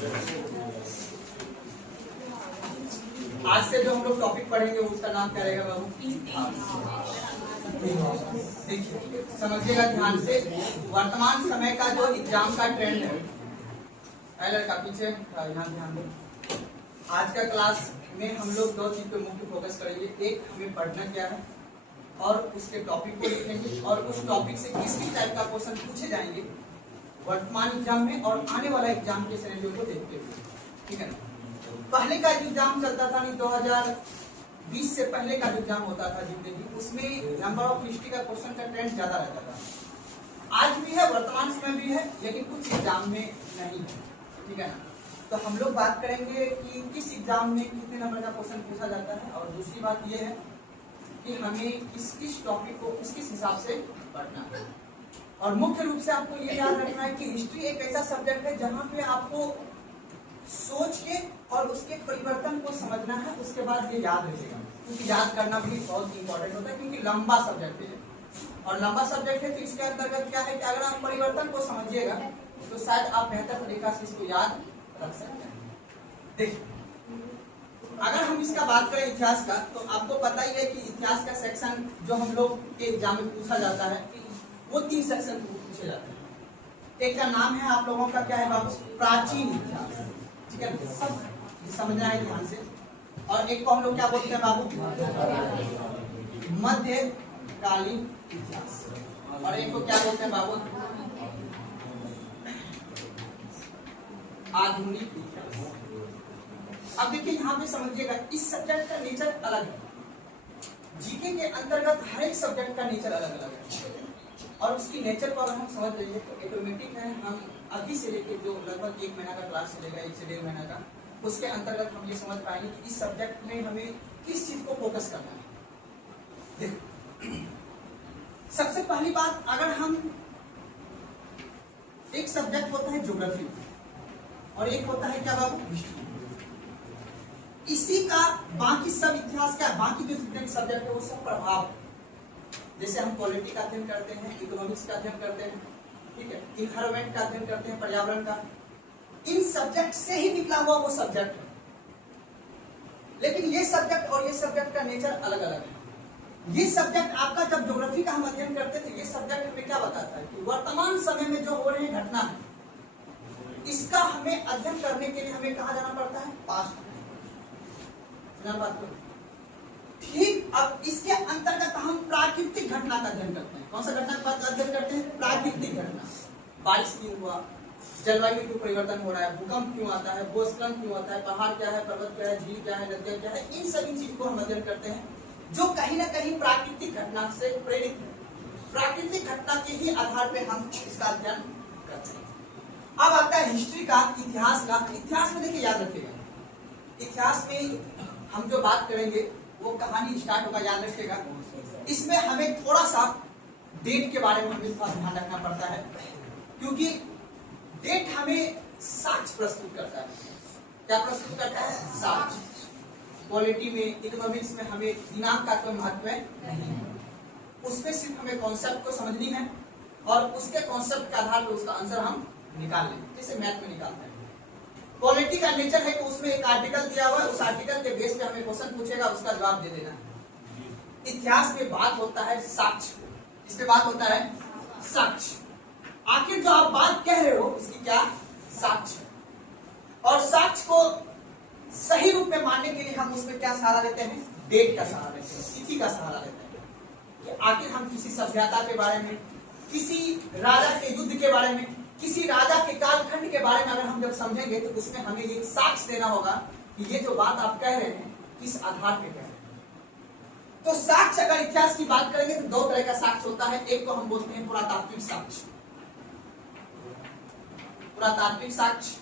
आज से जो हम लोग टॉपिक पढ़ेंगे उसका नाम क्या रहेगा बाबू? देखिए समझिएगा ध्यान से, वर्तमान समय का जो एग्जाम का ट्रेंड है, लड़का पीछे ध्यान दो। आज का क्लास में हम लोग दो चीज पे मुख्य फोकस करेंगे। एक, हमें पढ़ना क्या है और उसके टॉपिक को लिखेंगे, और उस टॉपिक से किस भी टाइप का क्वेश्चन पूछे जाएंगे वर्तमान एग्जाम में और आने वाला एग्जाम के सिनेरियो को देखते हुए, ठीक है ना। पहले का जो एग्जाम चलता था नहीं, 2020 से पहले का जो एग्जाम होता था जिंदगी, उसमें नंबर ऑफ हिस्ट्री का क्वेश्चन का ट्रेंड ज्यादा रहता था। आज भी है, वर्तमान समय भी है, लेकिन कुछ एग्जाम में नहीं है, ठीक है ना। तो हम लोग बात करेंगे कि किस एग्जाम में कितने नंबर का क्वेश्चन पूछा जाता है, और दूसरी बात यह है कि हमें किस किस टॉपिक को किस किस हिसाब से पढ़ना है। और मुख्य रूप से आपको ये याद रखना है कि हिस्ट्री एक ऐसा सब्जेक्ट है जहाँ पे आपको सोच के और उसके परिवर्तन को समझना है, उसके बाद ये याद रखेगा, क्योंकि याद करना भी बहुत इंपॉर्टेंट होता है, क्योंकि लंबा सब्जेक्ट है। और लंबा सब्जेक्ट है तो इसके अंतर्गत क्या है कि अगर आप परिवर्तन को समझिएगा तो शायद आप बेहतर तरीका से इसको याद रख सकते हैं। देखिए, अगर हम इसका बात करें इतिहास का, तो आपको पता ही है कि इतिहास का सेक्शन जो हम लोग के एग्जाम में पूछा जाता है वो 3 सेक्शन पूछे जाते हैं। एक का नाम है आप लोगों का क्या है बाबू? प्राचीन इतिहास, ठीक है, सब समझना है ध्यान से। और एक को हम लोग क्या बोलते हैं बाबू? मध्यकालीन इतिहास। और एक को क्या बोलते हैं बाबू? आधुनिक इतिहास। अब देखिए यहाँ पे समझिएगा, इस सब्जेक्ट का नेचर अलग है। जीके के अंतर्गत हर एक सब्जेक्ट का नेचर अलग अलग है, और उसकी नेचर को अगर हम समझ रहे हैं तो ऑटोमेटिक है, हम अभी से लेके जो लगभग 1 महीना का क्लास चलेगा, 1 से 1.5 महीना का, उसके अंतर्गत हम ये समझ पाएंगे कि इस सब्जेक्ट में हमें किस चीज को फोकस करना है। देखो, सबसे पहली बात, अगर हम एक सब्जेक्ट होता है ज्योग्राफी और एक होता है क्या बाबू? हिस्ट्री। इसी का बाकी सब इतिहास का बाकी जो सब्जेक्ट है वो सब प्रभाव, जैसे हम पॉलिटी का अध्ययन करते हैं, इकोनॉमिक्स का अध्ययन करते हैं, ठीक है, इन्वायरमेंट का अध्ययन करते हैं, पर्यावरण का, इन सब्जेक्ट से ही निकला हुआ वो सब्जेक्ट है। लेकिन ये सब्जेक्ट और ये सब्जेक्ट का नेचर अलग अलग है। ये सब्जेक्ट आपका, जब ज्योग्राफी का हम अध्ययन करते थे, ये सब्जेक्ट हमें क्या बताता है कि वर्तमान समय में जो हो रही घटना है, इसका हमें अध्ययन करने के लिए हमें कहाँ जाना पड़ता है? पास्ट। बात करो ठीक। अब इसके अंतर्गत हम प्राकृतिक घटना का अध्ययन करते हैं। कौन सा घटना का अध्ययन करते हैं? प्राकृतिक घटना। बारिश क्यों हुआ, जलवायु क्यों परिवर्तन हो रहा है, भूकंप क्यों आता है, भूस्खलन क्यों आता है, पहाड़ क्या है, पर्वत क्या है, झील क्या है, नदियां क्या है, इन सभी चीज को हम अध्ययन करते हैं जो कहीं ना कहीं प्राकृतिक घटना से प्रेरित है। प्राकृतिक घटना के ही आधार पे हम इसका अध्ययन करते हैं। अब आता है हिस्ट्री का, इतिहास का। इतिहास में देखिए, याद रखिएगा, इतिहास में हम जो बात करेंगे वो कहानी स्टार्ट होगा, याद रखिएगा। इसमें हमें थोड़ा सा डेट के बारे में हमें थोड़ा ध्यान रखना पड़ता है, क्योंकि डेट हमें साक्ष्य प्रस्तुत करता है। क्या प्रस्तुत करता है? साक्ष्य। पॉलिटी में, इकोनॉमिक्स में हमें दिनांक का कोई महत्व नहीं है, उसमें सिर्फ हमें कॉन्सेप्ट को समझनी है और उसके कॉन्सेप्ट के आधार पर उसका आंसर हम निकाल लें, जैसे मैथ में निकालते हैं। पॉलिटी का नेचर है कि उसमें एक आर्टिकल दिया हुआ है, उस आर्टिकल के बेस पे हमें क्वेश्चन पूछेगा, उसका जवाब दे देना है। इतिहास में बात होता है साक्ष्य। इसमें बात होता है साक्ष्य। आखिर जो आप बात कह रहे हो उसकी क्या? साक्ष्य। और साक्ष्य को सही रूप में मानने के लिए हम उसमें क्या सहारा लेते हैं? डेट का सहारा लेते हैं, तिथि का सहारा लेते हैं कि आखिर हम किसी सभ्यता के बारे में, किसी राजा के युद्ध के बारे में, किसी राजा के कालखंड के बारे में अगर हम जब समझेंगे तो उसमें हमें ये साक्ष्य देना होगा कि ये जो बात आप कह रहे हैं किस आधार पे कह रहे हैं। तो साक्ष्य, अगर इतिहास की बात करेंगे तो 2 तरह का साक्ष्य होता है। एक को हम बोलते हैं पुरातात्विक साक्ष्य, पुरातात्विक साक्ष्य,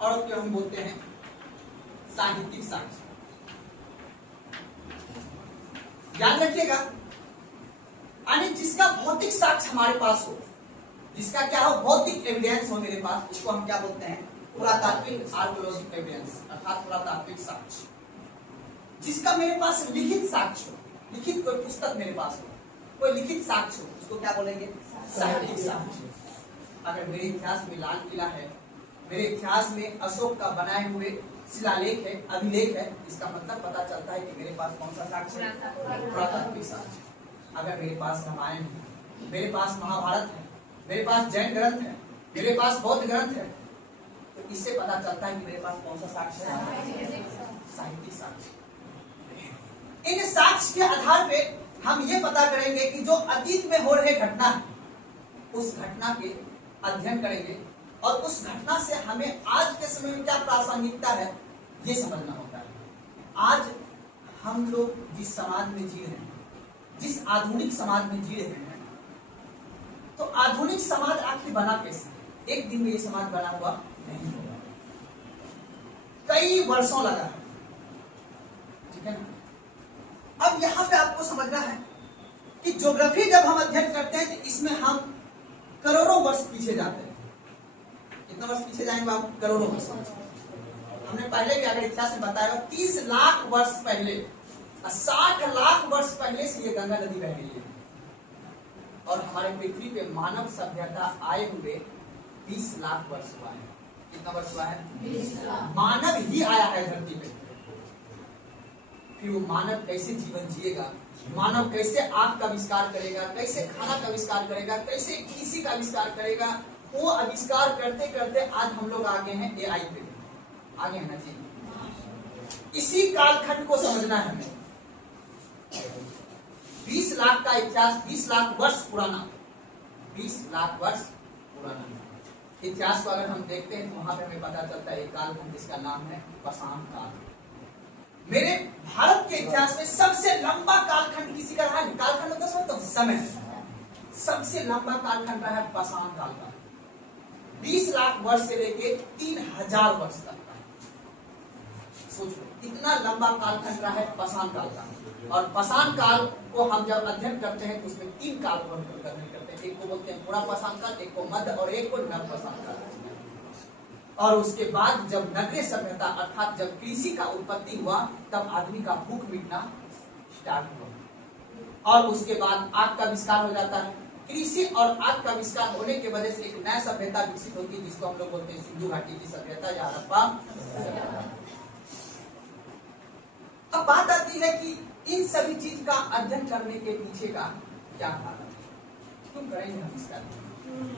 और उसको हम बोलते हैं साहित्यिक साक्ष्य। याद रखिएगा, यानी जिसका भौतिक साक्ष्य हमारे पास हो, जिसका क्या हो? भौतिक एविडेंस हो मेरे पास, उसको हम क्या बोलते हैं? पुरातात्विक आर्कियोलॉजिकल एविडेंस, अर्थात पुरातात्विक साक्ष्य। जिसका मेरे पास लिखित साक्ष्य हो, लिखित कोई पुस्तक मेरे पास हो, कोई लिखित साक्ष्य हो, उसको क्या बोलेंगे? साहित्यिक साक्ष्य। अगर मेरे इतिहास में लाल किला है, मेरे इतिहास में अशोक का बनाए हुए शिलालेख है, अभिलेख है, इसका मतलब पता चलता है कि मेरे पास कौन सा साक्ष्य है? पुरातात्विक साक्ष्य। अगर मेरे पास रामायण है, मेरे पास महाभारत है, मेरे पास जैन ग्रंथ है, मेरे पास बौद्ध ग्रंथ है, तो इससे पता चलता है कि मेरे पास कौन सा साक्ष्य है? साहित्यिक साक्ष्य। इन साक्ष्य के आधार पे हम ये पता करेंगे कि जो अतीत में हो रहे घटना है, उस घटना के अध्ययन करेंगे और उस घटना से हमें आज के समय में क्या प्रासंगिकता है ये समझना होता है। आज हम लोग जिस समाज में जी रहे हैं, जिस आधुनिक समाज में जी रहे हैं, तो आधुनिक समाज आखिर बना कैसे? एक दिन में ये समाज बना हुआ नहीं होगा, कई वर्षों लगा है, ठीक है ना। अब यहां पे आपको समझना है कि ज्योग्राफी जब हम अध्ययन करते हैं तो इसमें हम करोड़ों वर्ष पीछे जाते हैं। कितना वर्ष पीछे जाएंगे आप? करोड़ों वर्ष। हमने पहले भी अगर इतिहास में बताया 30 लाख वर्ष पहले, 60 लाख वर्ष पहले से ये गंगा नदी बह रही है और हमारे पृथ्वी पे मानव सभ्यता आए हुए 20 लाख वर्ष हुआ है। कितना वर्ष हुआ है? 20 लाख। मानव ही आया है धरती पे। फिर वो मानव कैसे जीवन जिएगा, मानव कैसे आग का आविष्कार करेगा, कैसे खाना का आविष्कार करेगा, कैसे कृषि का आविष्कार करेगा, वो आविष्कार करते करते आज हम लोग आगे हैं एआई पे, आगे है ना जी। इसी कालखंड को समझना है हमें। 20 लाख का इतिहास, 20 लाख वर्ष पुराना, 20 लाख वर्ष पुराना इतिहास को अगर हम देखते हैं तो वहां पे हमें पता चलता है एक कालखंड जिसका नाम है पाषाण काल। मेरे भारत के इतिहास में सबसे लंबा कालखंड किसी का रहा है? कालखंड तो समझता हूं, समय। सबसे लंबा कालखंड रहा है पाषाण काल का, 20 लाख वर्ष से लेके 3000 वर्ष तक का। सोचो इतना लंबा कालखंड रहा है पाषाण काल का। और पाषाण काल को हम जब अध्ययन करते हैं तो उसमें 3 काल को हम अध्ययन करते हैं। एक को बोलते हैं पूरा पाषाण काल, एक को मध्य और एक को नव पाषाण काल। और उसके बाद जब नगरीय सभ्यता अर्थात जब कृषि का उत्पत्ति हुआ तब आदमी का भूख मिटना स्टार्ट हुआ और उसके बाद आग का आविष्कार हो जाता है। कृषि और आग का आविष्कार होने की वजह से एक नया सभ्यता विकसित होती है जिसको हम लोग बोलते हैं सिंधु घाटी की सभ्यता या हड़प्पा। अब बात आती है कि इन सभी चीज का अध्ययन करने के पीछे का क्या कारण है, क्यों करेंगे हम इसका?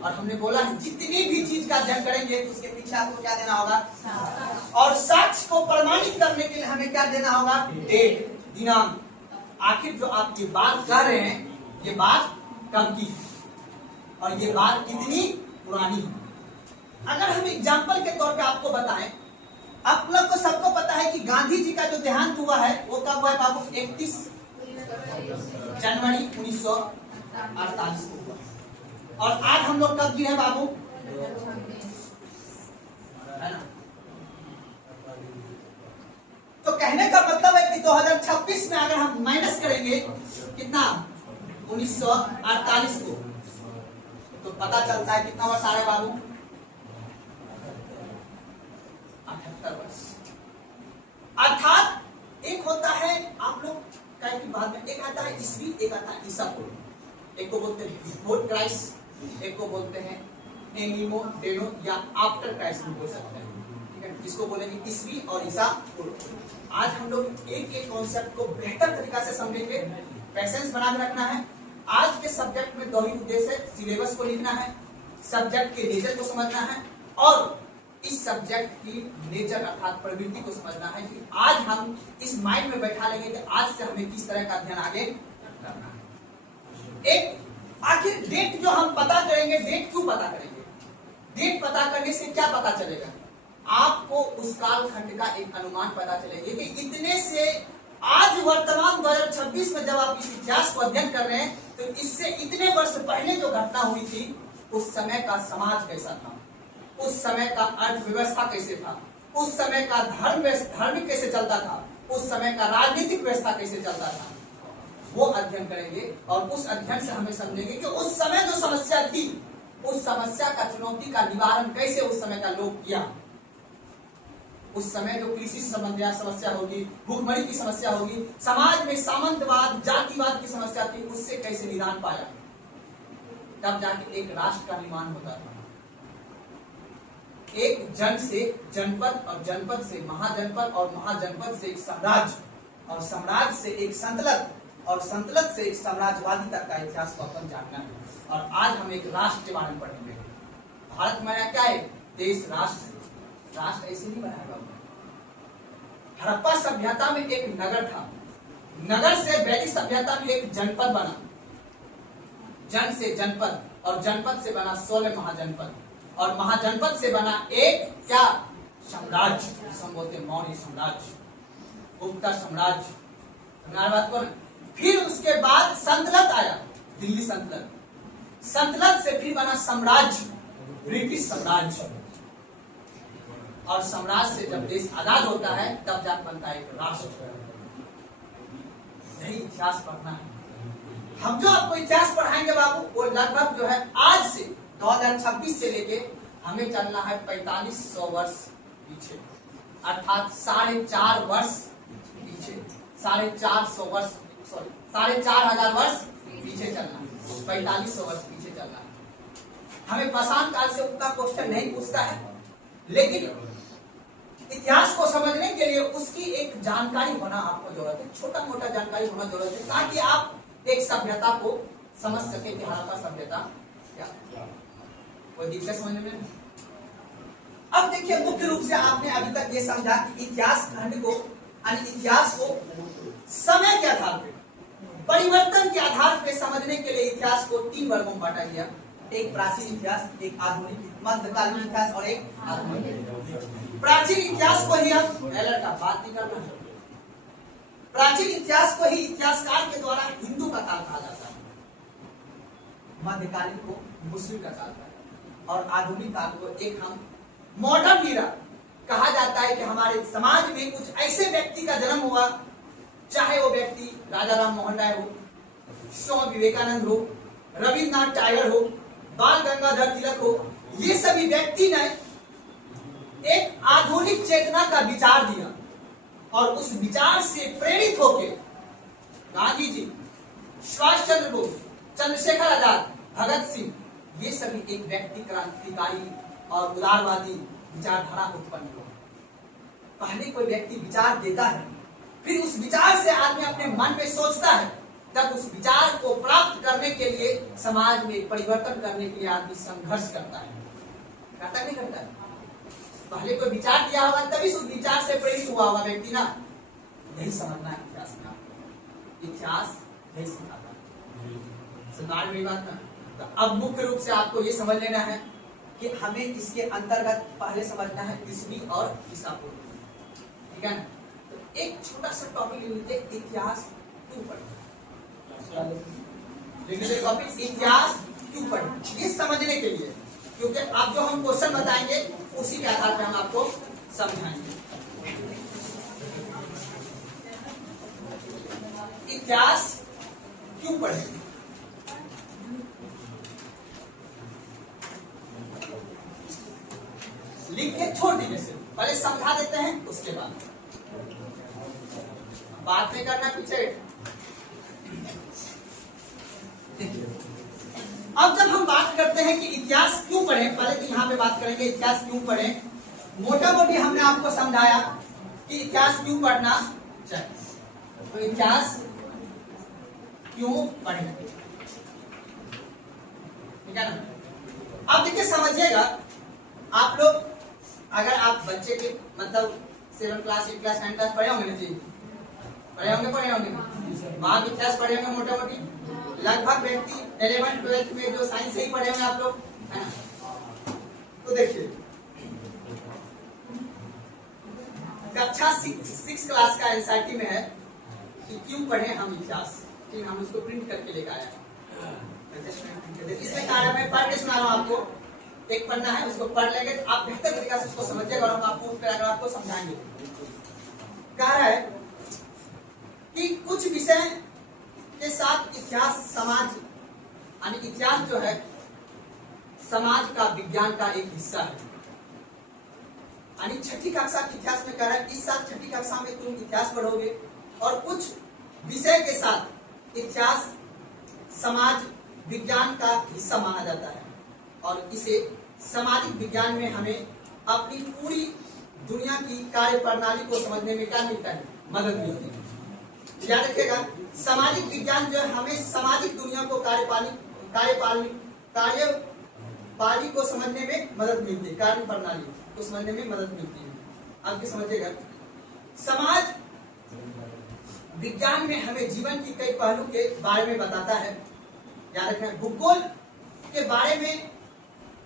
और हमने बोला है जितनी भी चीज का अध्ययन करेंगे तो उसके पीछे आपको क्या देना होगा? और साक्ष्य को प्रमाणित करने के लिए हमें क्या देना होगा? डेट, दिनांक। आखिर जो आप ये बात कर रहे हैं ये बात कब की और ये बात कितनी पुरानी है। अगर हम एग्जाम्पल के तौर पे आपको बताएं, आप लोग को सबको पता है कि गांधी जी का जो देहांत हुआ है वो कब हुआ है बाबू? 31 जनवरी 1948 को हुआ। और आज हम लोग कब जी है बाबू? है ना? तो कहने का मतलब है कि 2026 में अगर हम माइनस करेंगे कितना 1948 को तो पता चलता है कितना वर्ष आ रहा है बाबू? 78 वर्ष। अर्थात एक होता है आप लोग कई की बात में, एक आता है ईस्वी, एक आता है ईसा पूर्व। एक को बोलते हैं बिफोर क्राइस्ट, एक को बोलते हैं एनिमो डेनो या आफ्टर क्राइस्ट भी बोल सकते हैं, ठीक है? जिसको बोलेंगे ईस्वी और ईसा पूर्व। आज हम लोग एक एक कॉन्सेप्ट को बेहतर तरीका से समझेंगे, पैसेंस बना के रखना है। आज के सब्जेक्ट में 2 ही उद्देश्य है, सिलेबस को लिखना है, सब्जेक्ट के नेचर को समझना है और इस सब्जेक्ट की नेचर अर्थात प्रवृत्ति को समझना है कि आज हम इस माइंड में बैठा लेंगे कि आज से हमें किस तरह का अध्ययन आगे करना है। एक आखिर डेट जो हम पता करेंगे, डेट क्यों पता करेंगे? डेट पता करने से क्या पता चलेगा? आपको उस कालखंड का एक अनुमान पता चलेगा कि इतने से आज वर्तमान 2026 में जब आप इस इतिहास को अध्ययन कर रहे हैं तो इससे इतने वर्ष पहले जो घटना हुई थी उस समय का समाज कैसा था, उस समय का अर्थव्यवस्था कैसे था, उस समय का धार्मिक कैसे चलता था, उस समय का राजनीतिक व्यवस्था कैसे चलता था, वो अध्ययन करेंगे। और उस अध्ययन से हमें समझेंगे कि उस समय जो समस्या थी उस समस्या का चुनौती का निवारण कैसे उस समय का लोग किया। उस समय जो कृषि से संबंधित समस्या होगी, भूखमरी की समस्या होगी, समाज में सामंतवाद जातिवाद की समस्या थी, उससे कैसे निदान पाया, तब जाके एक राष्ट्र का निर्माण होता था। एक जन से जनपद और जनपद से महाजनपद और महाजनपद से एक साम्राज्य और साम्राज्य से एक संतलत और संतलत से एक साम्राज्यवादी तक का इतिहास को अपन जानना है। और आज हम एक राष्ट्र के बारे में पढ़ेंगे। भारत में क्या है? देश, राष्ट्र। राष्ट्र ऐसे नहीं बनाएगा। हड़प्पा सभ्यता में एक नगर था, नगर से वैदिक सभ्यता में एक जनपद बना, जन से जनपद और जनपद से बना 16 महाजनपद और महाजनपद से बना एक क्या? साम्राज्य। संबोधते मौर्य साम्राज्य, गुप्ता साम्राज्य। बात को फिर उसके बाद संतलत आया, दिल्ली संतलत। संतलत से फिर बना साम्राज्य, ब्रिटिश साम्राज्य। और साम्राज्य से जब देश आजाद होता है तब जाकर बनता है एक राष्ट्र। यही इतिहास पढ़ना है। हम जो आपको इतिहास पढ़ाएंगे बाबू, वो लगभग जो है आज से 2026 से लेके हमें चलना है 4500 वर्ष पीछे, अर्थात 4.5 वर्ष पीछे, 450 वर्ष, सॉरी 4,500 वर्ष पीछे चलना है, 4500 वर्ष पीछे चलना है। हमें पाषाण काल से उतना क्वेश्चन नहीं पूछता है, लेकिन इतिहास को समझने के लिए उसकी एक जानकारी होना आपको जरूरत है, छोटा मोटा जानकारी होना जरूरत है, ताकि आप एक सभ्यता को समझ सके कि हड़प्पा सभ्यता क्या। कोई दिक्कत समझने में? अब देखिए, मुख्य रूप से आपने अभी तक ये समझा कि इतिहास खंड को यानी इतिहास को समय के आधार पे, परिवर्तन के आधार पे समझने के लिए इतिहास को 3 वर्गों में बांटा गया। एक प्राचीन इतिहास, एक आधुनिक मध्यकालीन इतिहास और एक आधुनिक। प्राचीन इतिहास को ही हम का बात नहीं करना है। प्राचीन इतिहास को ही इतिहासकार के द्वारा हिंदू का काल कहा जाता है, मध्यकालीन को मुस्लिम का काल है और आधुनिक काल को एक हम मॉडर्न ईरा कहा जाता है कि हमारे समाज में कुछ ऐसे व्यक्ति का जन्म हुआ, चाहे वो व्यक्ति राजा राम मोहन राय हो, स्वामी विवेकानंद हो, रविन्द्रनाथ टैगोर हो, बाल गंगाधर तिलक हो, ये सभी व्यक्ति ने एक आधुनिक चेतना का विचार दिया और उस विचार से प्रेरित होकर गांधी जी, सुभाष चंद्र बोस, चंद्रशेखर आजाद, भगत सिंह, ये सभी एक व्यक्ति क्रांतिकारी और उदारवादी विचारधारा उत्पन्न हुआ। पहले कोई व्यक्ति विचार देता है, फिर उस विचार से आदमी अपने मन में सोचता है, तब उस विचार को प्राप्त करने के लिए समाज में परिवर्तन करने के लिए आदमी संघर्ष करता है। करता नहीं करता है? पहले कोई विचार दिया होगा तभी उस विचार से प्रेरित हुआ होगा व्यक्ति ना। यही समझना है इतिहास का। इतिहास यही सिखाता है। समझ में बात ना? तो अब मुख्य रूप से आपको ये समझ लेना है कि हमें इसके अंतर्गत पहले समझना है ईस्वी और ईसा पूर्व। ठीक है ना? तो एक छोटा सा टॉपिक ले लेते हैं, इतिहास क्यों पढ़ना। टॉपिक इतिहास क्यों पढ़ना, ये समझने के लिए, क्योंकि आप जो हम क्वेश्चन बताएंगे उसी के आधार पर हम आपको समझाएंगे। इतिहास क्यों पढ़ें? लिख के छोड़ दीजिए, से पहले समझा देते हैं, उसके बाद बात नहीं करना पीछे। अब जब हम बात करते हैं कि इतिहास क्यों पढ़ें, पहले तो यहाँ पे बात करेंगे इतिहास क्यों पढ़ें। मोटा मोटी हमने आपको समझाया कि इतिहास क्यों पढ़ना चाहिए। तो इतिहास क्यों पढ़ें, ठीक है ना? अब देखिए, समझिएगा आप लोग, अगर आप बच्चे के मतलब 7 क्लास 8 क्लास 9 क्लास पढ़े होंगे ना जी, पढ़े होंगे वहां इतिहास पढ़े होंगे मोटा मोटी। लगभग व्यक्ति 11th 12th में जो साइंस से ही पढ़े होंगे आप लोग, है ना? तो देखिए, कक्षा 6 क्लास का एनसीईआरटी में है कि क्यों पढ़े हम इतिहास। ठीक, हम उसको प्रिंट करके लेकर आए हैं। इसमें क्या है, मैं पढ़ के सुना रहा हूँ आपको। एक पढ़ना है, उसको पढ़ लेंगे तो आप बेहतर तरीके से उसको समझिएगा और हम आपको उस पर आपको समझाएंगे। कह रहा है कि कुछ विषय के साथ इतिहास, समाज यानी इतिहास जो है समाज का विज्ञान का एक हिस्सा है। यानी 6ठी कक्षा के इतिहास में कह रहा है, इस साल 6ठी कक्षा में तुम इतिहास पढ़ोगे और कुछ विषय के साथ इतिहास समाज विज्ञान का हिस्सा माना जाता है और इसे सामाजिक विज्ञान में हमें अपनी पूरी दुनिया की कार्य प्रणाली को समझने में क्या मिलता है, मदद मिलती है। याद रखिएगा, सामाजिक विज्ञान जो है हमें सामाजिक दुनिया को कार्यपाली को समझने में मदद मिलती है, कार्य प्रणाली को समझने में मदद मिलती है। अब समझिएगा, समाज विज्ञान में हमें जीवन की कई पहलू के बारे में बताता है। याद रखना, भूगोल के बारे में,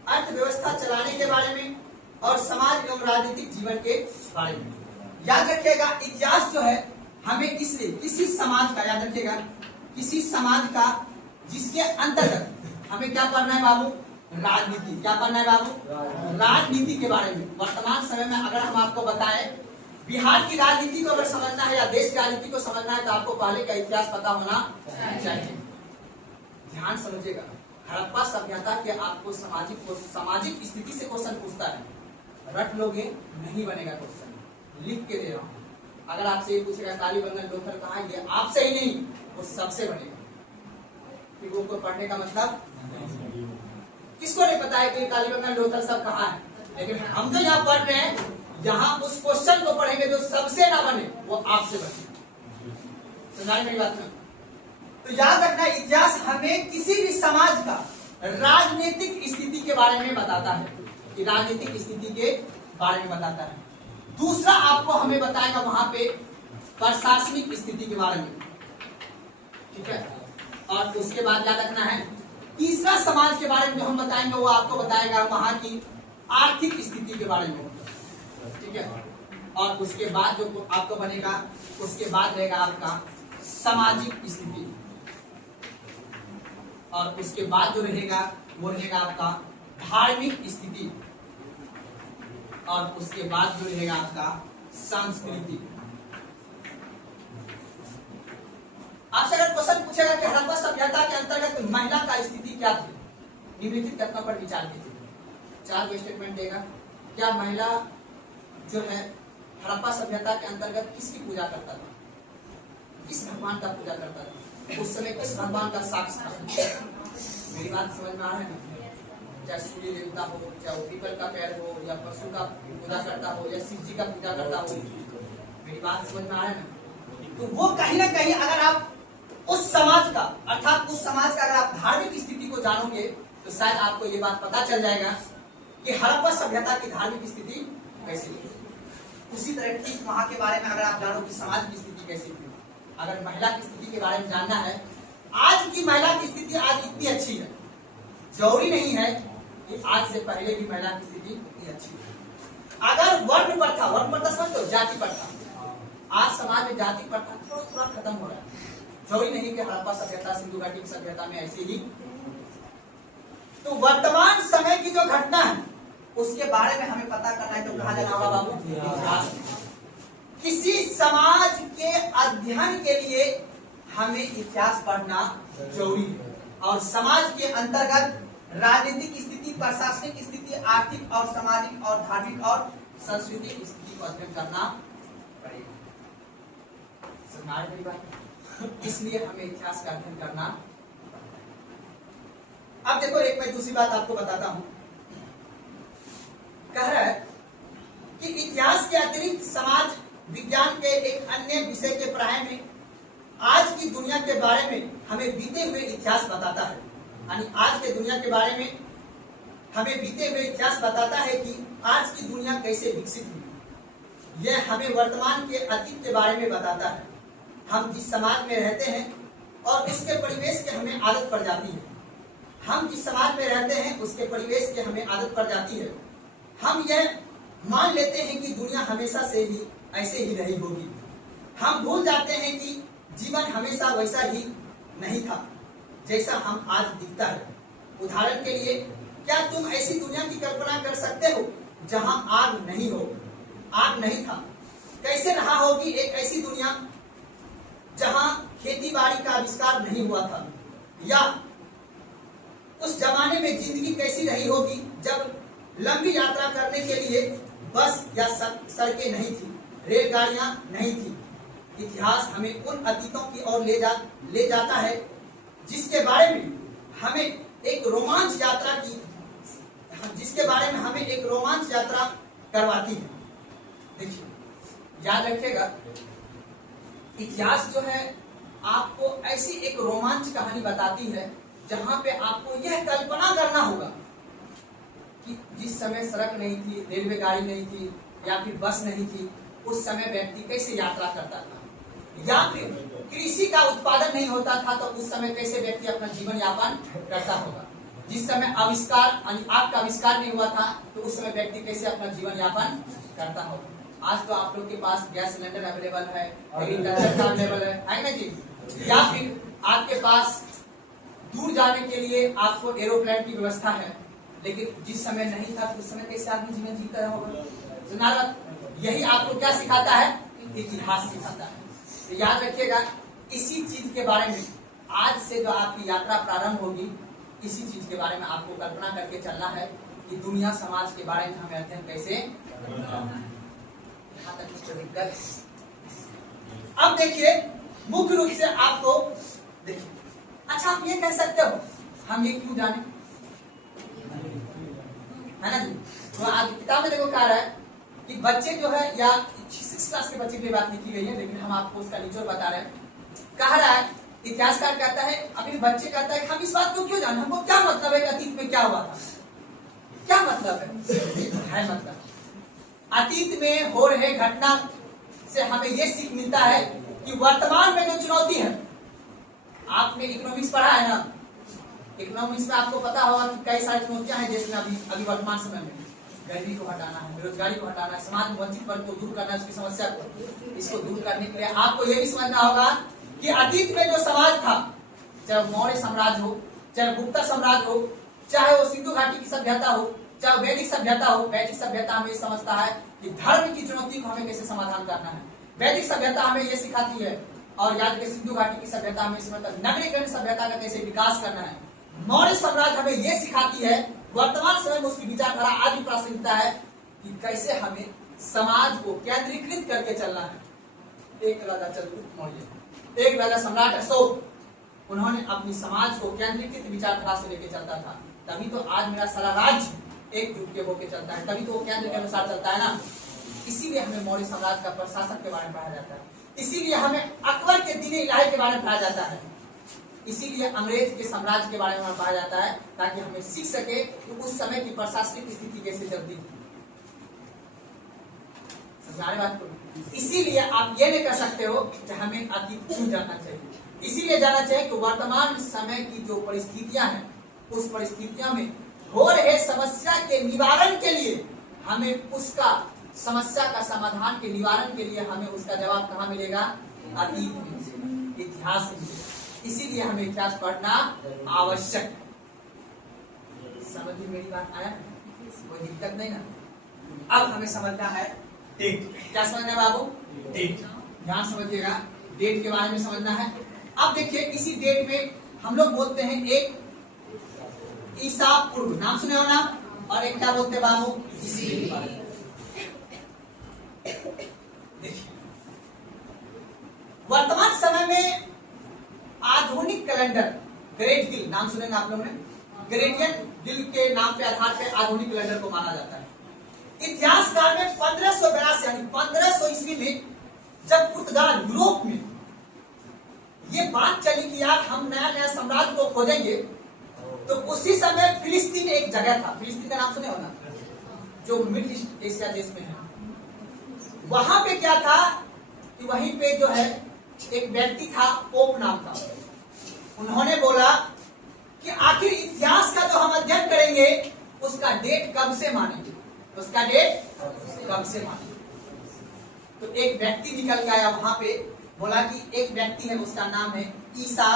अर्थव्यवस्था चलाने के बारे में और समाज एवं राजनीतिक जीवन के बारे में। याद रखिएगा, इतिहास जो है हमें इसलिए किसी समाज का, याद रखिएगा, किसी समाज का जिसके अंतर्गत हमें क्या पढ़ना है बाबू, राजनीति। क्या पढ़ना है बाबू, राजनीति के बारे में। वर्तमान समय में अगर हम आपको बताएं बिहार की राजनीति को अगर समझना है या देश की राजनीति को समझना है तो आपको पहले का इतिहास पता होना चाहिए। ध्यान समझिएगा, हड़प्पा सभ्यता के आपको सामाजिक स्थिति से क्वेश्चन पूछता है, रट लोगे नहीं बनेगा क्वेश्चन, लिख के दे रहा हूं। अगर आपसे ये पूछेगा कालीबंगन लोथल कहाँ है, आपसे ही नहीं वो सबसे बनेगा। वो को पढ़ने का मतलब किसको नहीं पता है कि कालीबंगन लोथल सब कहाँ है, लेकिन हम जो यहाँ पढ़ रहे हैं यहाँ उस क्वेश्चन को पढ़ेंगे जो सबसे ना बने वो आपसे बने। समझाई मेरी बात में? तो याद रखना, इतिहास हमें किसी भी समाज का राजनीतिक स्थिति के बारे में बताता है, कि राजनीतिक स्थिति के बारे में बताता है। दूसरा आपको हमें बताएगा वहां पे प्रशासनिक स्थिति के बारे में, ठीक है। और उसके बाद याद रखना है, तीसरा समाज के बारे में जो हम बताएंगे वो आपको बताएगा वहां की आर्थिक स्थिति के बारे में, ठीक है। और उसके बाद जो आपको बनेगा, उसके बाद रहेगा आपका सामाजिक स्थिति, और उसके बाद जो रहेगा वो रहेगा आपका धार्मिक स्थिति, और उसके बाद जो रहेगा आपका संस्कृति। आपसे अगर क्वेश्चन पूछेगा कि हड़प्पा सभ्यता के अंतर्गत महिला का स्थिति क्या थी, निम्नलिखित घटना पर विचार कीजिए। 4 स्टेटमेंट देगा। क्या महिला जो है हड़प्पा सभ्यता के अंतर्गत किसकी पूजा करता था, किस भगवान का पूजा करता था, उस समय किस भगवान का साक्ष्य था? मेरी बात समझ में आ रहा है ना? चाहे सूर्य देवता हो, चाहे वो पीपल का पेड़ हो, या पशु का पूजा करता हो, या शिव जी का पूजा करता हो। मेरी बात समझ में आ रहा है ना? तो वो कहीं ना कहीं अगर आप उस समाज का, अर्थात उस समाज का अगर आप धार्मिक स्थिति को जानोगे तो शायद आपको ये बात पता चल जाएगा कि हड़प्पा सभ्यता की धार्मिक स्थिति कैसी थी। उसी तरह ठीक वहां के बारे में अगर आप जानो कि समाज की स्थिति कैसी थी, अगर महिला की स्थिति के बारे में जानना है, आज की महिला की स्थिति आज इतनी अच्छी है, जरूरी नहीं है कि आज से पहले भी महिला की स्थिति इतनी अच्छी है। अगर वर्ण प्रथा समझो, जाति प्रथा, आज समाज में जाति प्रथा थोड़ा खत्म हो रहा है। जरूरी नहीं कि हड़प्पा सभ्यता, सिंधु घाटी सभ्यता में ऐसी ही। तो वर्तमान समय की जो घटना है उसके बारे में हमें पता करना है तो कहा जाना होगा बाबू, इतिहास। किसी समाज के अध्ययन के लिए हमें इतिहास पढ़ना जरूरी है, और समाज के अंतर्गत राजनीतिक स्थिति, प्रशासनिक स्थिति, आर्थिक और सामाजिक और धार्मिक और सांस्कृतिक स्थिति को अध्ययन करना पड़ेगा। समझ मेरी बात? इसलिए हमें इतिहास का अध्ययन करना। अब देखो, एक मैं दूसरी बात आपको बताता हूं। कह रहा है कि इतिहास के अतिरिक्त समाज विज्ञान के एक अन्य विषय के पढ़ाई में आज की दुनिया के बारे में हमें बीते हुए इतिहास बताता है। यानी आज के दुनिया के बारे में हमें बीते हुए इतिहास बताता है कि आज की दुनिया कैसे विकसित हुई। यह हमें वर्तमान के अतीत के बारे में बताता है। हम जिस समाज में रहते हैं और उसके परिवेश के हमें आदत पड़ जाती है। हम जिस समाज में रहते हैं उसके परिवेश की हमें आदत पड़ जाती है। हम यह मान लेते हैं कि दुनिया हमेशा से ही ऐसे ही रही होगी। हम भूल जाते हैं कि जीवन हमेशा वैसा ही नहीं था जैसा हम आज दिखता है। उदाहरण के लिए, क्या तुम ऐसी दुनिया की कल्पना कर सकते हो जहां आग नहीं हो, आग नहीं था? कैसे रहा होगी एक ऐसी दुनिया जहां खेती बाड़ी का आविष्कार नहीं हुआ था? या उस जमाने में जिंदगी कैसी रही होगी जब लंबी यात्रा करने के लिए बस या सड़कें नहीं थी, रेलगाड़ियां नहीं थी? इतिहास हमें उन अतीतों की ओर ले जाता है जिसके बारे में हमें एक रोमांच यात्रा करवाती है। देखिए, याद रखिएगा, इतिहास जो है आपको ऐसी एक रोमांच कहानी बताती है जहां पे आपको यह कल्पना करना होगा कि जिस समय सड़क नहीं थी, रेलवे गाड़ी नहीं थी या फिर बस नहीं थी, उस समय व्यक्ति कैसे यात्रा करता था, या फिर कृषि का उत्पादन नहीं होता था तो उस समय कैसे व्यक्ति अपना जीवन यापन करता होगा। जिस समय आविष्कार आग का आविष्कार नहीं हुआ था तो उस समय व्यक्ति कैसे अपना जीवन यापन करता होगा। आज तो आप लोग के पास गैस सिलेंडर अवेलेबल है, एग्रीकल्चर अवेलेबल है ना जी, या फिर आपके पास दूर जाने के लिए आपको एरोप्लेन की व्यवस्था है, लेकिन जिस समय नहीं था तो उस समय कैसे आदमी जीवन जीता होगा। सुना, यही आपको क्या सिखाता है, इतिहास सिखाता है। तो याद रखिएगा, इसी चीज के बारे में आज से जो आपकी यात्रा प्रारंभ होगी, इसी चीज के बारे में आपको कल्पना करके चलना है कि दुनिया समाज के बारे में हमें अध्ययन कैसे यहाँ तक इसको दिक्कत। अब देखिए, मुख्य रूप से आपको देखिए, अच्छा आप ये कह सकते हो हम ये क्यों जाने, है ना जी। तो आज किताब में देखो कह रहा है कि बच्चे जो है, या 6 क्लास के बच्चे की बात लिखी गई है, लेकिन हम आपको उसका निचोड़ बता रहे हैं। कह रहा है, इतिहासकार कहता है, अपने बच्चे कहता है कि हम इस बात को क्यों जाने, हमको क्या मतलब है कि अतीत में क्या हुआ था, क्या मतलब है मतलब अतीत में हो रहे घटना से हमें यह सीख मिलता है कि वर्तमान में जो चुनौती है, आपने इकोनॉमिक्स पढ़ा है ना, इकोनॉमिक्स में आपको पता होगा कि कई सारी चुनौतियां हैं देश में अभी वर्तमान समय में। गरीबी को हटाना है, बेरोजगारी को हटाना है, समाज में वंचित वर्ग को दूर करना है, उसकी समस्या को, इसको दूर करने के लिए आपको यह भी समझना होगा कि अतीत में जो समाज था, चाहे मौर्य साम्राज्य हो, चाहे गुप्ता साम्राज्य हो, चाहे वो सिंधु घाटी की सभ्यता हो, चाहे वैदिक सभ्यता हो, वैदिक सभ्यता हमें समझता है कि धर्म की चुनौती को हमें कैसे समाधान करना है। वैदिक सभ्यता हमें यह सिखाती है, और याद रखिए सिंधु घाटी की सभ्यता हमें नगरीकरण सभ्यता का कैसे विकास करना है। मौर्य साम्राज्य हमें यह सिखाती है, वर्तमान समय में उसकी विचारधारा आज भी प्रासंगिकता है कि कैसे हमें समाज को केंद्रीकृत करके चलना है। एक राजा चंद्रगुप्त मौर्य, एक राजा सम्राट अशोक, उन्होंने अपनी समाज को केंद्रीकृत विचारधारा से लेकर चलता था, तभी तो आज मेरा सारा राज्य एकजुट के होकर चलता है, तभी तो वो केंद्र के अनुसार चलता है ना। इसीलिए हमें मौर्य साम्राज्य का प्रशासक के बारे में पढ़ाया जाता है, इसीलिए हमें अकबर के दीन इलाही के बारे में पढ़ाया जाता है, इसीलिए अंग्रेज के साम्राज्य के बारे में पढ़ाया जाता है, ताकि हमें सीख सके कि उस समय की प्रशासनिक स्थिति कैसे चलती थी। समझाने बात को, इसीलिए आप ये नहीं कर सकते हो कि हमें अतीत क्यों जानना चाहिए, इसीलिए जानना चाहिए कि वर्तमान समय की जो परिस्थितियां हैं, उस परिस्थितियों में हो रहे समस्या के निवारण के लिए हमें उसका समस्या का समाधान के निवारण के लिए हमें उसका जवाब कहाँ मिलेगा, अतीत में, इतिहास में। इसीलिए हमें इतिहास पढ़ना आवश्यक है। समझिए मेरी बात, आया, कोई दिक्कत नहीं ना। अब हमें समझना है डेट, क्या समझना है बाबू, डेट, ध्यान समझिएगा, डेट के बारे में समझना है। अब देखिए, इसी डेट में हम लोग बोलते हैं एक ईसा पूर्व, नाम सुने हो ना, और एक क्या बोलते हैं बाबू, ईसा। देखिए, वर्तमान समय में आधुनिक कैलेंडर, ग्रेट गिल, नाम सुनेंगे आप लोगों ने, ग्रेडियन गिल के नाम पे आधार पे आधुनिक कैलेंडर को माना जाता है। इतिहासकार में 1582 यानी 1500 ईस्वी में जब पुर्तगाल यूरोप में ये बात चली कि यार हम नया नया साम्राज्य को खोजेंगे, तो उसी समय फिलिस्तीन एक जगह था, फिलिस्तीन का नाम सुने हो ना, जो मिडिल ईस्ट एशिया देश में है। वहां पे क्या था कि वहीं पे जो है एक व्यक्ति था, पोप नाम था, उन्होंने बोला कि आखिर इतिहास का जो हम अध्ययन करेंगे उसका डेट कब से मानेंगे, उसका डेट कब से मानेंगे। तो एक व्यक्ति निकल के आया वहां पे, बोला कि एक व्यक्ति है, उसका नाम है ईसा,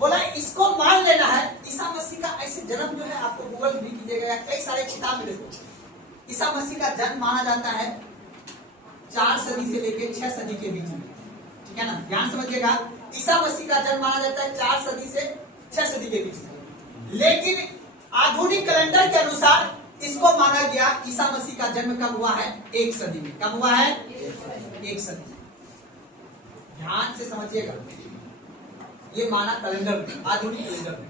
बोला इसको मान लेना है। ईसा मसीह का ऐसे जन्म जो है, आपको गूगल भी कीजिएगा, कई सारे किताब में देखो, ईसा मसीह का जन्म माना जाता है 4 सदी से लेकर 6 सदी के बीच में, ठीक है ना, ध्यान समझिएगा। ईसा मसीह का जन्म माना जाता है 4 सदी से 6 सदी के बीच में, लेकिन आधुनिक कैलेंडर के अनुसार इसको माना गया ईसा मसीह का जन्म कब हुआ है, 1 सदी में। कब हुआ है, 1 सदी। ध्यान से समझिएगा, ये माना कैलेंडर में, आधुनिक कैलेंडर में।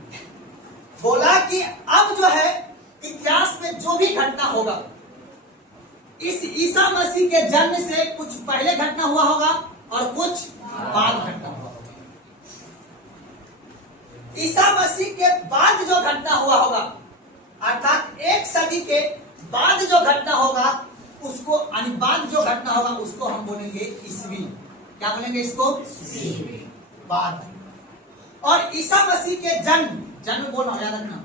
बोला कि अब जो है इतिहास में जो भी घटना होगा, इस ईसा मसीह के जन्म से कुछ पहले घटना हुआ होगा और कुछ बाद घटना हुआ होगा। ईसा मसीह के बाद जो घटना हुआ होगा, अर्थात 1 सदी के बाद जो घटना होगा उसको, यानी बाद जो घटना होगा उसको हम बोलेंगे ईसवी। क्या बोलेंगे इसको? बाद। और ईसा मसीह के जन्म बोल रहा हूं, याद रखना,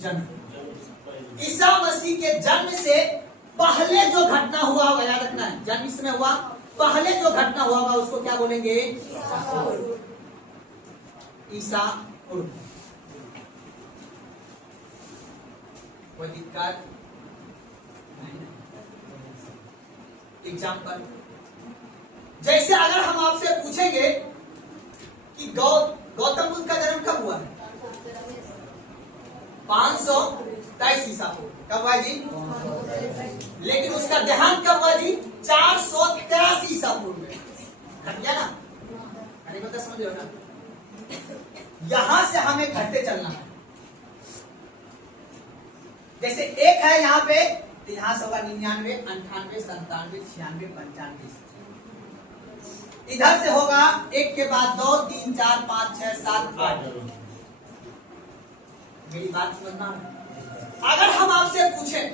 जन्म। ईसा मसीह के जन्म से पहले जो घटना हुआ होगा, याद रखना है, जन्म इसमें हुआ, पहले जो घटना हुआ होगा उसको क्या बोलेंगे? ईसा पूर्व। कोई दिक्कत? एग्जाम्पल, जैसे अगर हम आपसे पूछेंगे कि गौतम बुद्ध का जन्म कब हुआ है? 523 ईसा पूर्व। कब हुआ जी? लेकिन उसका देहांत कब हुआ जी? 483 ईसा पूर्व में। घट गया ना? अरे बता, समझ रहे हो ना? यहां से हमें घटते चलना है। जैसे एक है यहाँ पे, तो यहां से होगा 99, 98, 97, 96, 95। इधर से होगा 1 के बाद 2, 3, 4, 5, 6, 7, 8। मेरी बात समझना है? अगर हम आपसे पूछें